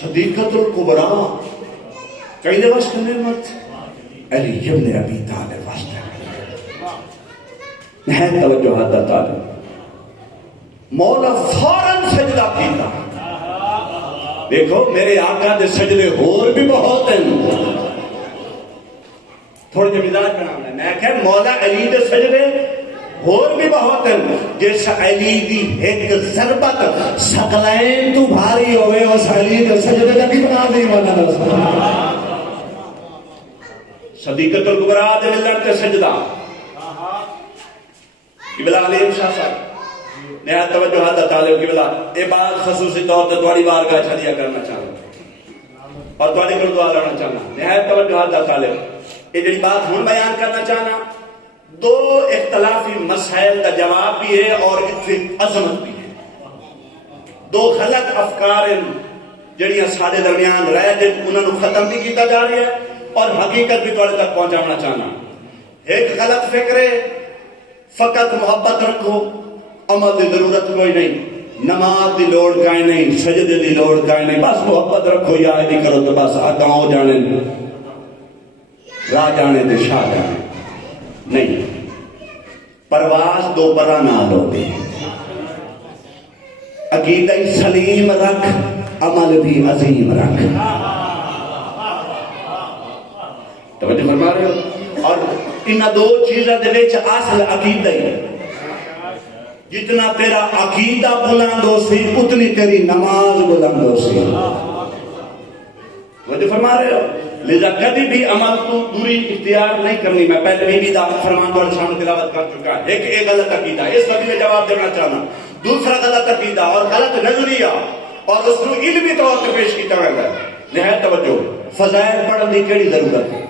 صدیقت الکبریٰ کئی واسطے نعمت علی ابن ابی طالب واسطے. نہایت توجہات کا طالب. مولا فوراً سجدہ کیتا. دیکھو میرے آقا دے سجدے اور بھی بہت ہیں. تھوڑے جب مزاج بنا میں کہ مولا علی دے سجدے اور بھی بہت ہیں. جس علی دی ایک ضربت ثقلین تو بھاری ہوئے اس علی دے سجدے کا کتنا نہیں مانا. صدیقت الکبریٰ دے ملت تے سجدہ قبلہ علیم شاہ صاحب نہایت توجہ دا طالب قبلہ. اے بات خصوصی طور تے تھوڑی بارگاہ ہدیہ کرنا چاہنا اور تھوڑی کو دعا لانا چاہنا. نہایت توجہ دا طالب یہ جڑی بات ہوں بیان کرنا چاہنا، دو اختلافی مسائل کا جواب بھی ہے اور اتنی عظمت بھی ہے. دو غلط افکار جڑیاں سارے درمیان رہ جن انہوں نے ختم بھی کیتا جا رہا ہے اور حقیقت بھی تھوڑے تک پہنچانا چاہنا. ایک غلط فکر ہے فقط محبت رکھو، عمل کی ضرورت کوئی نہیں، نماز دی لوڑ کائیں نہیں، سجدے دی لوڑ کائیں نہیں، بس محبت رکھو، یاد نہیں کرو تو بس گاؤں جانے راہ جانے تے شاہ جانے. نہیں، پرواز دو پرا نال ہوتی ہے. عقیدہ سلیم رکھ، عمل بھی عظیم رکھ. توجہ فرما رہے ہو؟ اور ان دو چیزوں دے وچ اصل عقیدہ ہی. جتنا تیرا عقیدہ بلند ہو سی اتنی تیری نماز بلند ہو سی. توجہ فرما رہے ہو؟ لذا کبھی بھی عمل تو دوری اختیار نہیں کرنی. میں پہلے بھی فرمان پر شامل تلاوت کر چکا ہے. ایک غلط عقیدہ، اس وقت میں جواب دینا چاہنا. دوسرا غلط عقیدہ اور غلط نظریہ اور اس کو علمی طور سے پیش کیتا گیا ہے. نہایت توجہ، فضائل پڑھنے کی کیڑی ضرورت ہے؟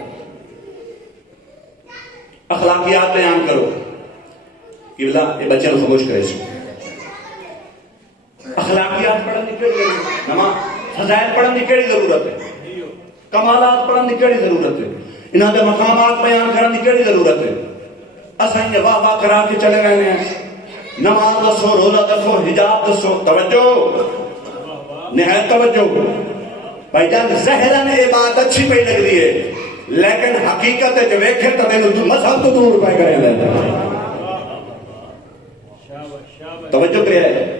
اخلاقیات بیان کرو کہ یہ بچے خاموش کرے سو. اخلاقیات پڑھنے کی کیڑی ضرورت ہے؟ نماز فضائل پڑھنے کی کیڑی ضرورت ہے؟ کمالات پڑھنے کی کیڑی ضرورت ہے؟ انہاں دے مقامات بیان کرنے کی کیڑی ضرورت ہے؟ اساں یہ واہ واہ کرا کے چلے گئے ہیں. نماز دسو، روزہ دسو، حجاب دسو. توجہ، نہایت توجہ. بھائی جان ظاہراً یہ بات اچھی پہ لگ رہی ہے لیکن حقیقت ہے جو ویکھے تو تینوں مذہب تو دور پہ گئے. توجہ کیا ہے؟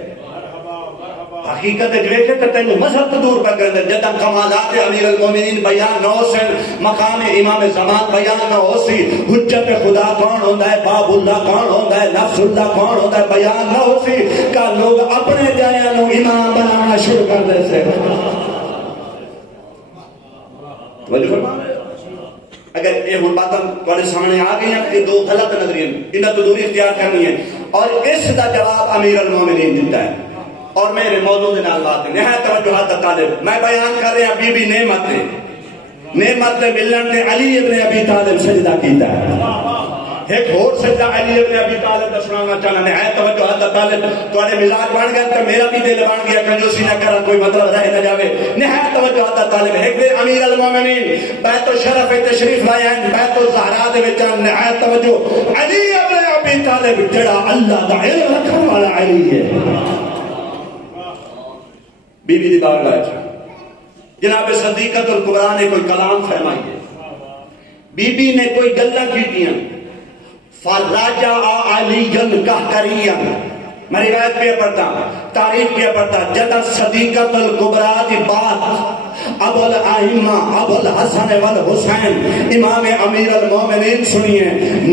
حقیقت دیکھے تو تینوں مذہب تو دور پہ کر دے. جدہ کمالات امیر المومنین بیان نہ ہو سن، مقام امام زمان بیان نہ ہو سی، حجت خدا کون ہوتا ہے، باب اللہ کون ہوتا ہے، نفس اللہ کون ہوتا ہے بیان نہ ہو سی کہ لوگ اپنے جائیں نو امام بنانا شروع کر دے سے. اگر یہ ہوں باتاں تھوڑے سامنے آ گئی ہیں کہ دو غلط نظریے انہیں تو دوری اختیار کرنی ہے اور اس کا جواب امیر المومنین دیتا ہے. اور میرے موضوع دے نال بات ہے نہایت توجہ طالب. میں بیان کر رہا بی بی نعمت ملن تے علی ابن ابی طالب سجدہ کیتا ہے. ایک اور سجدہ علی ابن ابی طالب دا سنانا چاہنا. نہایت توجہ طالب. تھوڑے مزاج بن گئے تو میرا بھی دل بن گیا کنجوسی نہ کرا کوئی مطلب رہ نہ جاوے. نہایت توجہ طالب. ایک دے امیر المومنین بیت الشرف تشریف لائے ہیں بیت الزہرا دے وچ. نہایت توجہ علی ابن ابی طالب جڑا اللہ دا علم رکھنے والا علی ہے. بی بی دی بارگاہ جناب صدیقۃ الکبریٰ نے کوئی کلام فرمائی ہے. بی بی نے کوئی گلاں کیتیاں. فَرَجَعَ عَلِيًّا قَهْقَرِيًّا. میں روایت پہ پڑھتا تاریخ پہ پڑھتا جدہ صدیقۃ الکبریٰ دی بات ابو الائمہ ابو الحسن والحسین امام امیر المومنین سنیے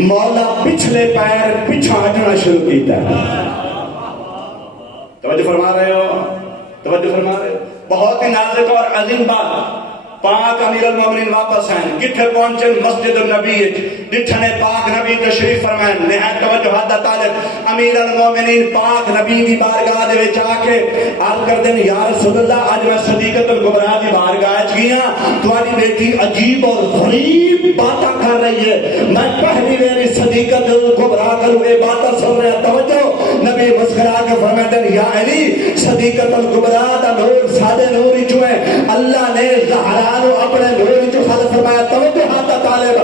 مولا پچھلے پیر پیچھا ہٹنا شروع کیتا. توجہ فرما رہے ہو؟ توجہ فرما رہے ہو؟ بہت ہی نازک اور عظیم بات. پاک امیر المومنین واپس ہیں کتھے پہنچے مسجد النبی جتھنے پاک نبی تشریف فرمائیں. نہایت توجہ حد طالب. امیر المومنین پاک نبی دی بارگاہ دے وچ آ کے عرض کر دیں یا رسول اللہ اج میں صدیقۃ الکبریٰ دی بارگاہ وچ گیا تہاڈی بیٹی عجیب اور غریب باتاں کر رہی ہے. میں پہلی بار صدیقۃ الکبریٰ کوں یہ باتاں سن رہا. توجہ نبی مسکرا کے فرماتے ہیں یا علی صدیقۃ الکبریٰ دا نور سادے نور وچوں ہے. اللہ نے زہرا اپنے نور جو خلق فرمایا. توجہ حد طالب.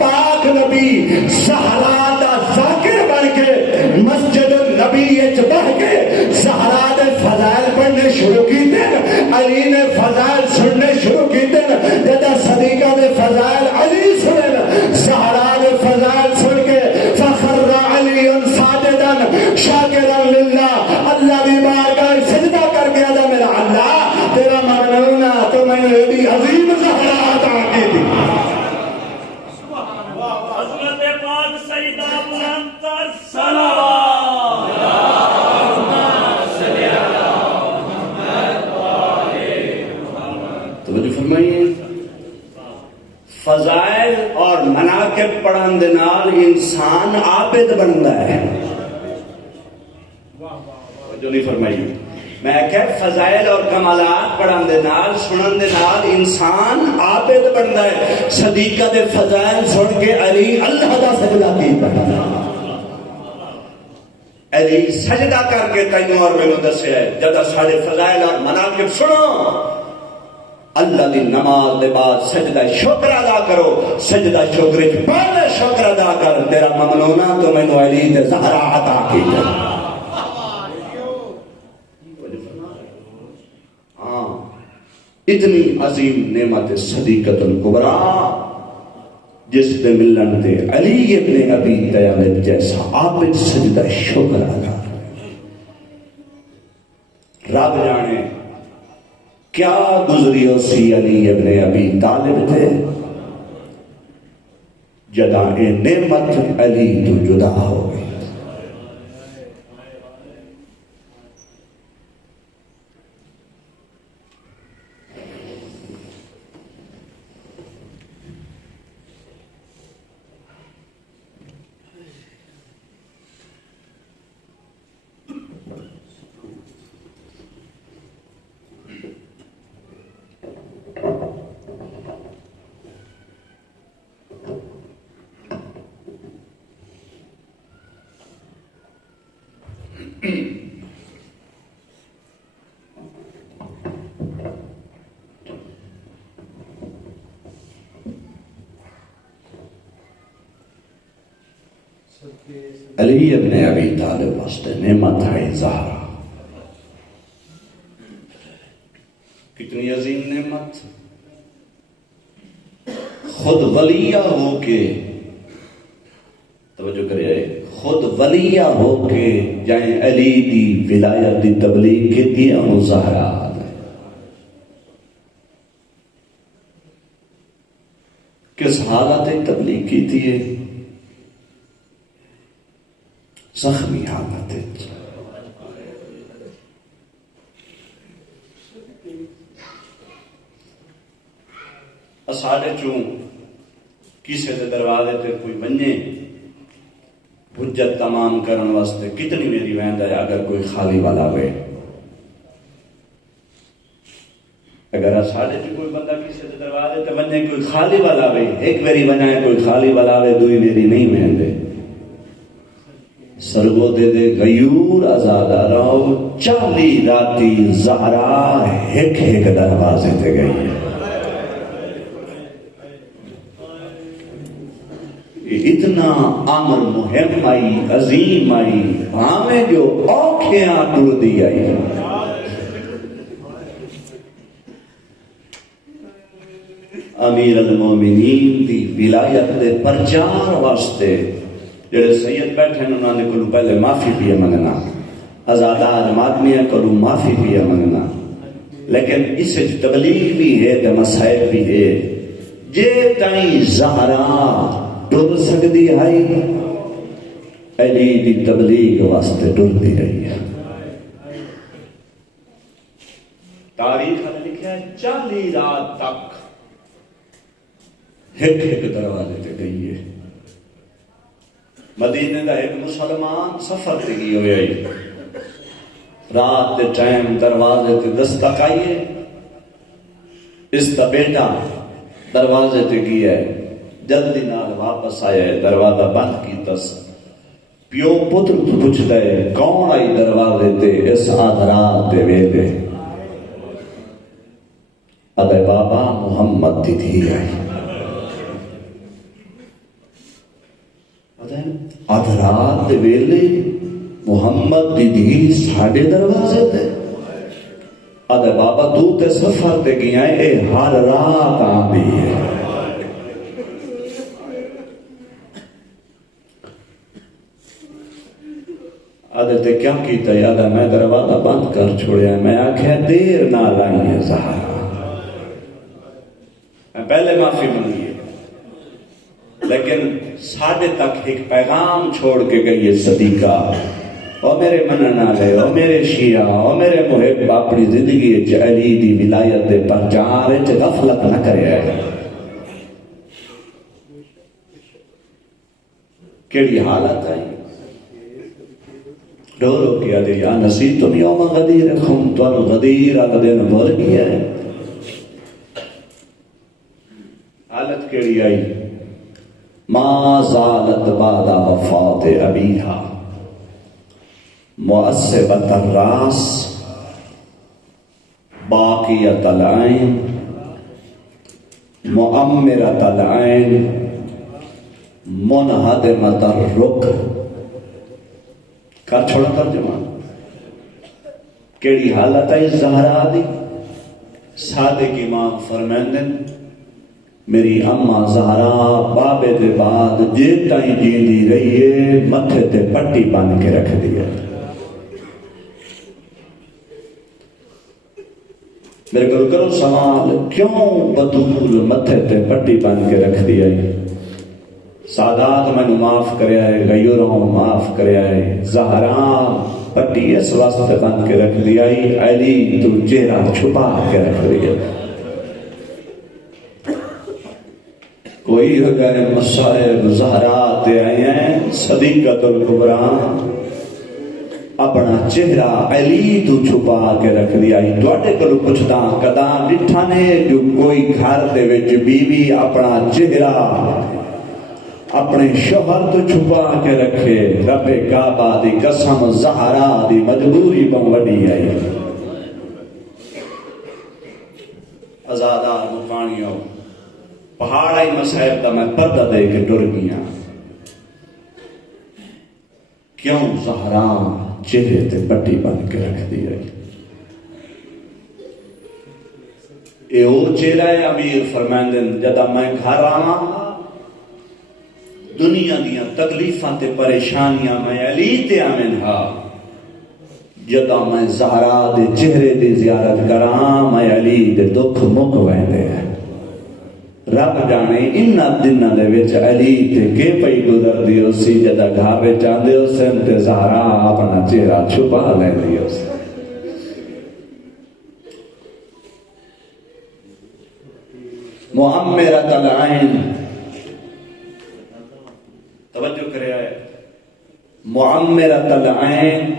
پاک نبی زہرا دا ذاکر بن کے مسجد النبی وچ بیٹھ کے زہرا دے فضائل پڑھنے شروع کیتے. علی نے فضائل سننے شروع کیتے. جدا صدیقہ دے فضائل علی سنن زہرا دے فضائل سن کے فخر علی ساجدا شاکرا للہ. اللہ دی بارگاہ سجدہ کر کے ادا میرا اللہ تیرا ممنون تو میں نے بھی عظیم زہرا عطا کی تھی. حضرت پاک سیدہ بلند تر صلوات توجہ فرمائیے. فضائل اور مناقب پڑھن دے نال انسان عابد بنتا ہے. جو نہیں فرمائیے میں کہ فضائل اور کمالات پڑھن دے نال سنن دے نال انسان عابد بنتا ہے. صدیقہ دے فضائل سن کے علی اللہ دا سجدہ کیتا علی سجدہ کر کے تینوں اور میں دسیا ہے جب سارے فضائل اور مناقب سنو اللہ دی نماز دے بعد سجدہ شکر ادا کرو سجدہ شکر پہلے شکر ادا کر تیرا ممنونہ تو میں نے علی تے زہرا عطا کی ہاں اتنی عظیم نعمت صدیقۃ الکبریٰ جس دے ملن تے علی ابن ابی طالب جیسا عابد سجدہ شکر ادا رب جانے کیا گزری سی علی ابن ابی طالب تھے جدا اے نعمت علی تو جدا ہو گئی علی ابن ابی طالب واسطے نعمت ہے زہرا کتنی عظیم نعمت خود ولیہ ہو کے توجہ کرے خود ولیہ ہو کے جائیں علی دی ولایت دی تبلیغ کے دیا مظاہرات کس حالت تبلیغ کی تھی زخمی حالت ساڑھے چوں کسی دے دروازے تے کوئی بننے حجت تمام کرن واسطے کتنی میری ویند ہے اگر کوئی خالی والا ہوئے اگر ساڑھے چوں کوئی بندہ کسی دے دروازے تے بننے کوئی خالی والا ہوئے ایک میری بنائے کوئی خالی والا ہوئے دوئی میری نہیں ویندے سرگو دے دے غیور ازادہ رہو 40 راتی زہرا ایک دروازے تے گئی اتنا عمر مہم آئی عظیم آئی ہمیں جو اوکھیاں ٹر دی آئی امیر المومنین دی ولایت دے پرچار واسطے جڑے سید بیٹھے ہیں انہوں نے کلو پہلے معافی پیا منگنا ازادار مادمیہ کلو معافی پیا منگنا لیکن اس سے تبلیغ بھی ہے تے مسائل بھی ہے جے تائیں زہرا ٹر سکتی آئی علی دی تبلیغ واسطے ٹرتی رہی ہے تاریخ نے لکھا ہے 40 رات تک ایک دروازے تے گئی ہے مدینے دا ایک مسلمان سفر تے گئی ہوئی رات دے ٹائم دروازے تے دستک آئیے اس دا بیٹا دروازے تے گیا ہے جلدی نال واپس آیا ہے دروازہ بند کیتا پیو پتر پوچھتا ہے کون آئی دروازے تے اس آدھ رات دے ویلے ادھے بابا محمد دی تھی آئی آدھ رات دے ویلے محمد دی دی ساڑھے دروازے تے ادھے بابا تو تے سفر تے گیا ہے اے ہر رات آمی ہے تے کیا کیتا یاد ہے میں دروازہ بند کر چھوڑیا میں آکھیا دیر نہ لائی ہے زہرا میں پہلے معافی منگی ہے لیکن ساڑھے تک ایک پیغام چھوڑ کے گئی ہے صدیقہ او میرے منن والے او میرے شیعہ او میرے محب اپنی زندگی علی دی ولایت دے پرچار وچ غفلت نہ کرے کیڑی حالت آئی رو رو کیا دے یا نسیتم یوم غدیر خم تو غدیر آگ دن بول گیا ہے حالت کیڑی آئی؟ ما زالت بعد وفات ابیہا معصبت الراس باقیت العین معمرت العین منہدمت الرک. کر چھوڑا ترجمہ. کیڑی حالت ہے زہرا دی؟ صادق امام فرمائندے میری اما زہرا بابے دے بعد جے تائیں جیندی رہی ہے متھے تے پٹی بن کے رکھ دی ہے. میرے کو کرو سوال، کیوں بطول متھے تے پٹی بن کے رکھ دی ہے؟ سادات میں معاف کریا ہے، غیوروں معاف کریا ہے. زہرا پٹی اس واسطے بن کے رکھ دی آئی علی تو چہرہ چھپا کے رکھ دی ہے. کوئی اگر مصائب زہرا تے آئے ہیں صدیقۃ الکبریٰ اپنا چہرہ علی تو چھپا کے رکھ دی آئی. تواڈے کولوں پوچھدا کداں ڈٹھا نے جو کوئی گھر دے وچ بیوی اپنا چہرہ اپنے شوہر تو چھپا کے رکھے؟ رب کعبہ دی قسم زہرا دی مجبوری بہت وڈی آئی. ازادار مکانیوں پہاڑائی مسائب دا میں پردہ دے کے ٹر گیا. کیوں زہرا چہرے تے پٹی بن کے رکھ دی آئی؟ اے او چہرہ ہے امیر فرمائندن جدا میں گھر آنا دنیا دیاں تکلیفاں تے پریشانیاں میں علی تے آمن ہا. جدا میں زہرا دے چہرے دی زیارت کراں میں علی دے دکھ مک ویندے ہیں. رب جانے انہ دنہ دے وچ علی تے کے پئی گزر دی اسی جدا گھر وچ آندے حسین تے زہرا اپنا چہرہ چھپا لیندی اسی. معمرت العین توجہ کرے آئے. معمرت العین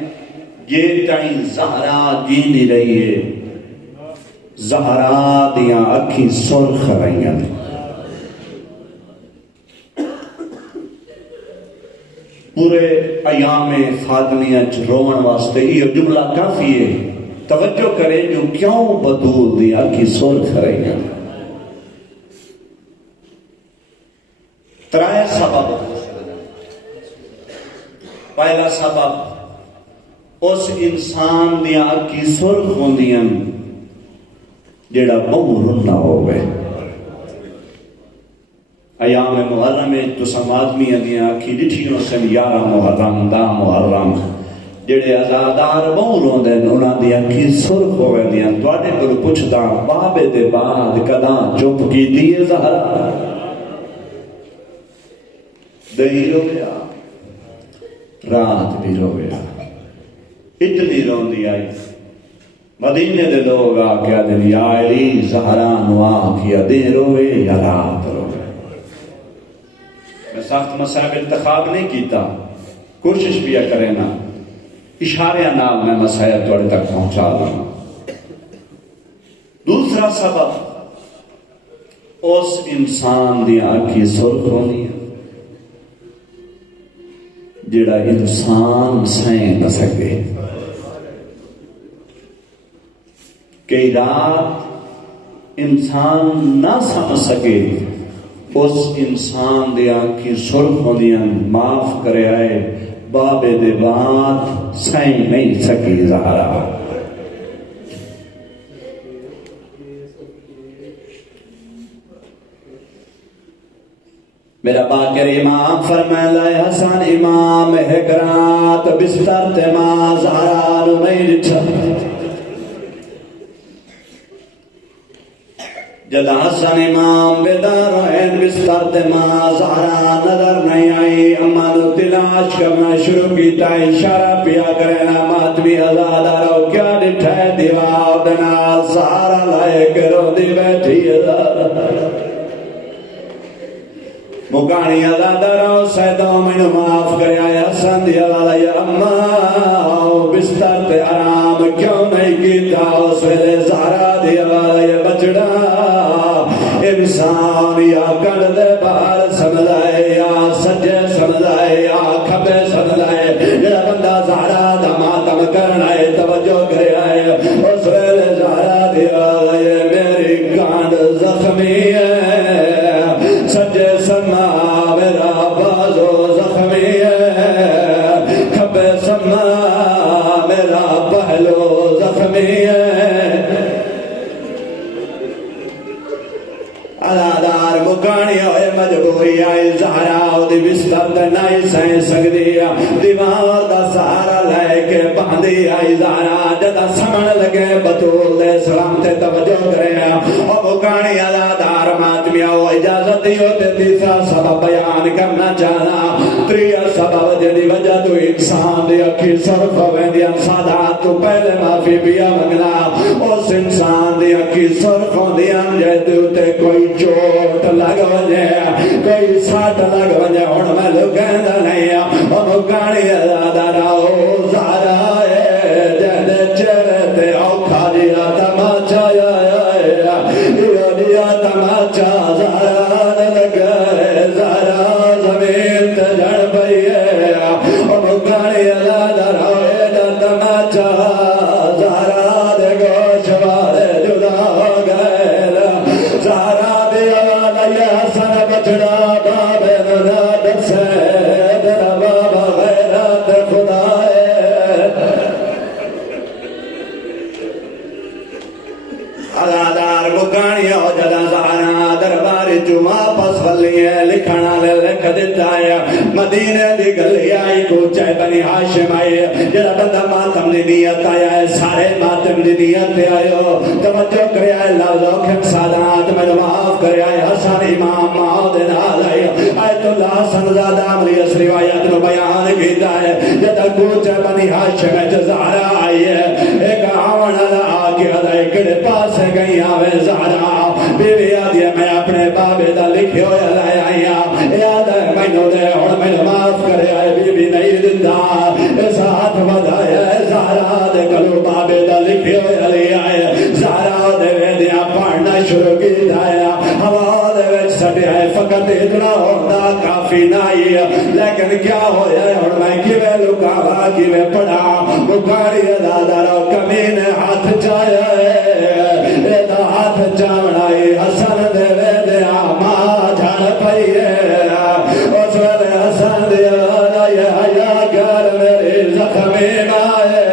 یہ تائیں زہرا جیندی رہی ہے. زہرا دیاں اکھی سرخ رہیاں. پورے ایام فاطمیہ رون واسطے یہ جملہ کافی ہے. توجہ کرے جو کیوں بدول دی اکھی سرخ رہیاں. ترائے سبب. پہلا سبب اس انسان دیاں اکھی سرخ ہوندیاں جیڑا بہو رنہ ہوئے. ایام محرم تو سمادمی دیاں اکھی ڈٹھیوں سے 11 محرم 10 محرم جیڑے ازادار بہو روندے انہاں دی اکھی سرخ ہوئے دیاں. تواڈے کولوں پوچھدا بابے دے بعد کداں چپ کیتی ہے زہرا؟ دہی رو گیا رات بھی رو گیا. اتنی روندی آئی. مدینے دے لوگ آکیا دن یا علی زہرا نو آکیا دن روے یا رات روے. میں سخت مسائب انتخاب نہیں کیتا، کوشش بھی کرے نا اشارے نال میں مسائب توڑے تک پہنچا لوں. دوسرا سبب اس انسان دی آنکھی سرخ ہونی ہے جڑا انسان سہیں نہ سکے. کئی رات انسان نہ سمجھ سکے اس انسان دے آنکھی سرخ ہوندیاں. معاف کرے آئے بابے دے بعد سہیں نہیں سکی زہرا. میرا باقر امام فرمائے لائے حسن امام حکرات بستر تے ماں زہرا نو نہیں ڈٹھا. جدا حسن امام بیدار ہوئے بستر تے ماں زہرا نظر نہیں آئی. اما نو تلاش کرنا شروع کیتا. اشارہ پیا کرنا ماتمی ازادہ رو کیا ڈٹھا ہے دیوار دنا زہرا لائے کرو دی بیٹھی ازادہ مکانی ازادہ رو سیدوں میں معاف کریا. حسن دی ازادہ یا اما بستر تے آرام کیوں نہیں کیتا؟ اس ویلے زہرا دی ازادہ یا بچڑا انسان یا کنڈ دے باہر سمجھائے یا سجے سمجھائے یا کھبے سمجھائے جڑا بندہ زہرا دا ماتم کرنا ہے توجہ کرے آئے اس ویلے زہرا دیا میری کانڈ زخمی ہے سجے سما میرا بازو زخمی ہے کھبے سما میرا پہلو زخمی ہے ادادار مکانی ہوئے مجبوری آئی زہرا دی بستر تے نہیں سہیں سکدی دیوار دا سہارا لے کے باندھی آئی زہرا جدا سمن لگے بطول دے سلام تے توجہ کرے او مکانی ادادار ماتمیہ ہو اجازت دیو تے تیسرا سبب بیان کرنا چاہنا تریا سبب جدی وجہ تو انسان دی اکھی صرف ہوئے دی انسادات تو پہلے معافی بیا منگنا اس انسان دی اکھی صرف ہوں دی انجے تے کوئی چوٹ لگ وجے کوئی ساٹ لگ وجے ہن میں لگیندا نہیں او مکانی ادادارا زہرا جدے چہرے تے اوکھا جیا تماچا دیا تماچا زہرا لگے زہرا زمین تے جڑ پئی ہے او مکانی ادادارا تماچا زہرا دے گوش والے جدا ہو گئے زہرا حسن بچڑا بابے نہ دسے تیرا بابا غیرت خدا ہے ادادار مکانی ہو جدا زہرا درباری جو واپس ولی ہے لکھنا لے لکھ دیتا ہے مدینے دی گلی آئی کوچے بنی ہاشم آئی جڑا بندہ ماتم دی نیت آیا ہے سارے ماتم دی نیت آئے ہو توجہ کرے آئے لفظوں کے سادات میں معاف کرے آئے حسن امام معاودن آئی آیت اللہ حسن زادہ عملی اس روایت میں بیان کیتا ہے جدا کوچے بنی ہاشم زہرا آئی ہے ایک آون آگے ادائی کڑے پاس گئی آوے زہرا بیوی آدھی میں اپنے بابے دا لکھے ہوئے لائے آئیا یاد ہے مینو دے اور مینو معاف کرے آئے بیوی نہیں دیتا اس ہاتھ بدھایا ہے زہرا دے کلو بابے دا لکھے ہوئے لائے آئے زہرا دے ویدیاں پڑھنا شروع کی دایا ہوا دے ویچ سٹے آئے فقط اتنا ہوتا کافی نائی لیکن کیا ہویا ہے اور میں کیوے لکاوا کیوے پڑھا مکاری ادادارو کمین ہاتھ چایا ہے ایدہ ہاتھ چاوڑائی حسن دے ویدیا ماں جھڑ پئی ہے اس ویلے حسن دے آدھائی حیا کر میری زخمی مائے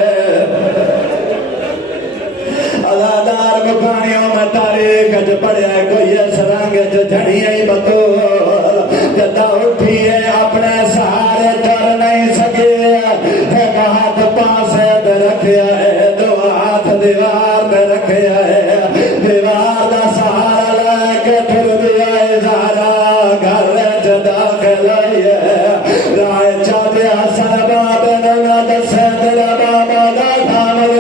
ادادار مکانیوں میں تاریخ جو پڑھے کوئی اس رنگ جو جھڑیے بطور جدہ اٹھی ہے اپنے سہارے ٹر نہیں سکے ایک ہاتھ پاسے پہ رکھیا ہے دو ہاتھ دیوار پہ رکھیا ہے دیوار دا سہارا لے کے پھر دیا ہے زہرا گھر داخل ہے رائے چاہتے حسن باب نہ دسے تیرا بابا دا کھامل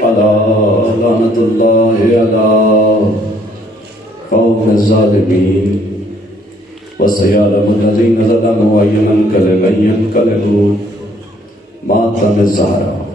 لعنت اللہ علی قوم الظالمین وسيعلم الذين ظلموا أي منقلب ينقلبون ماتم الزهراء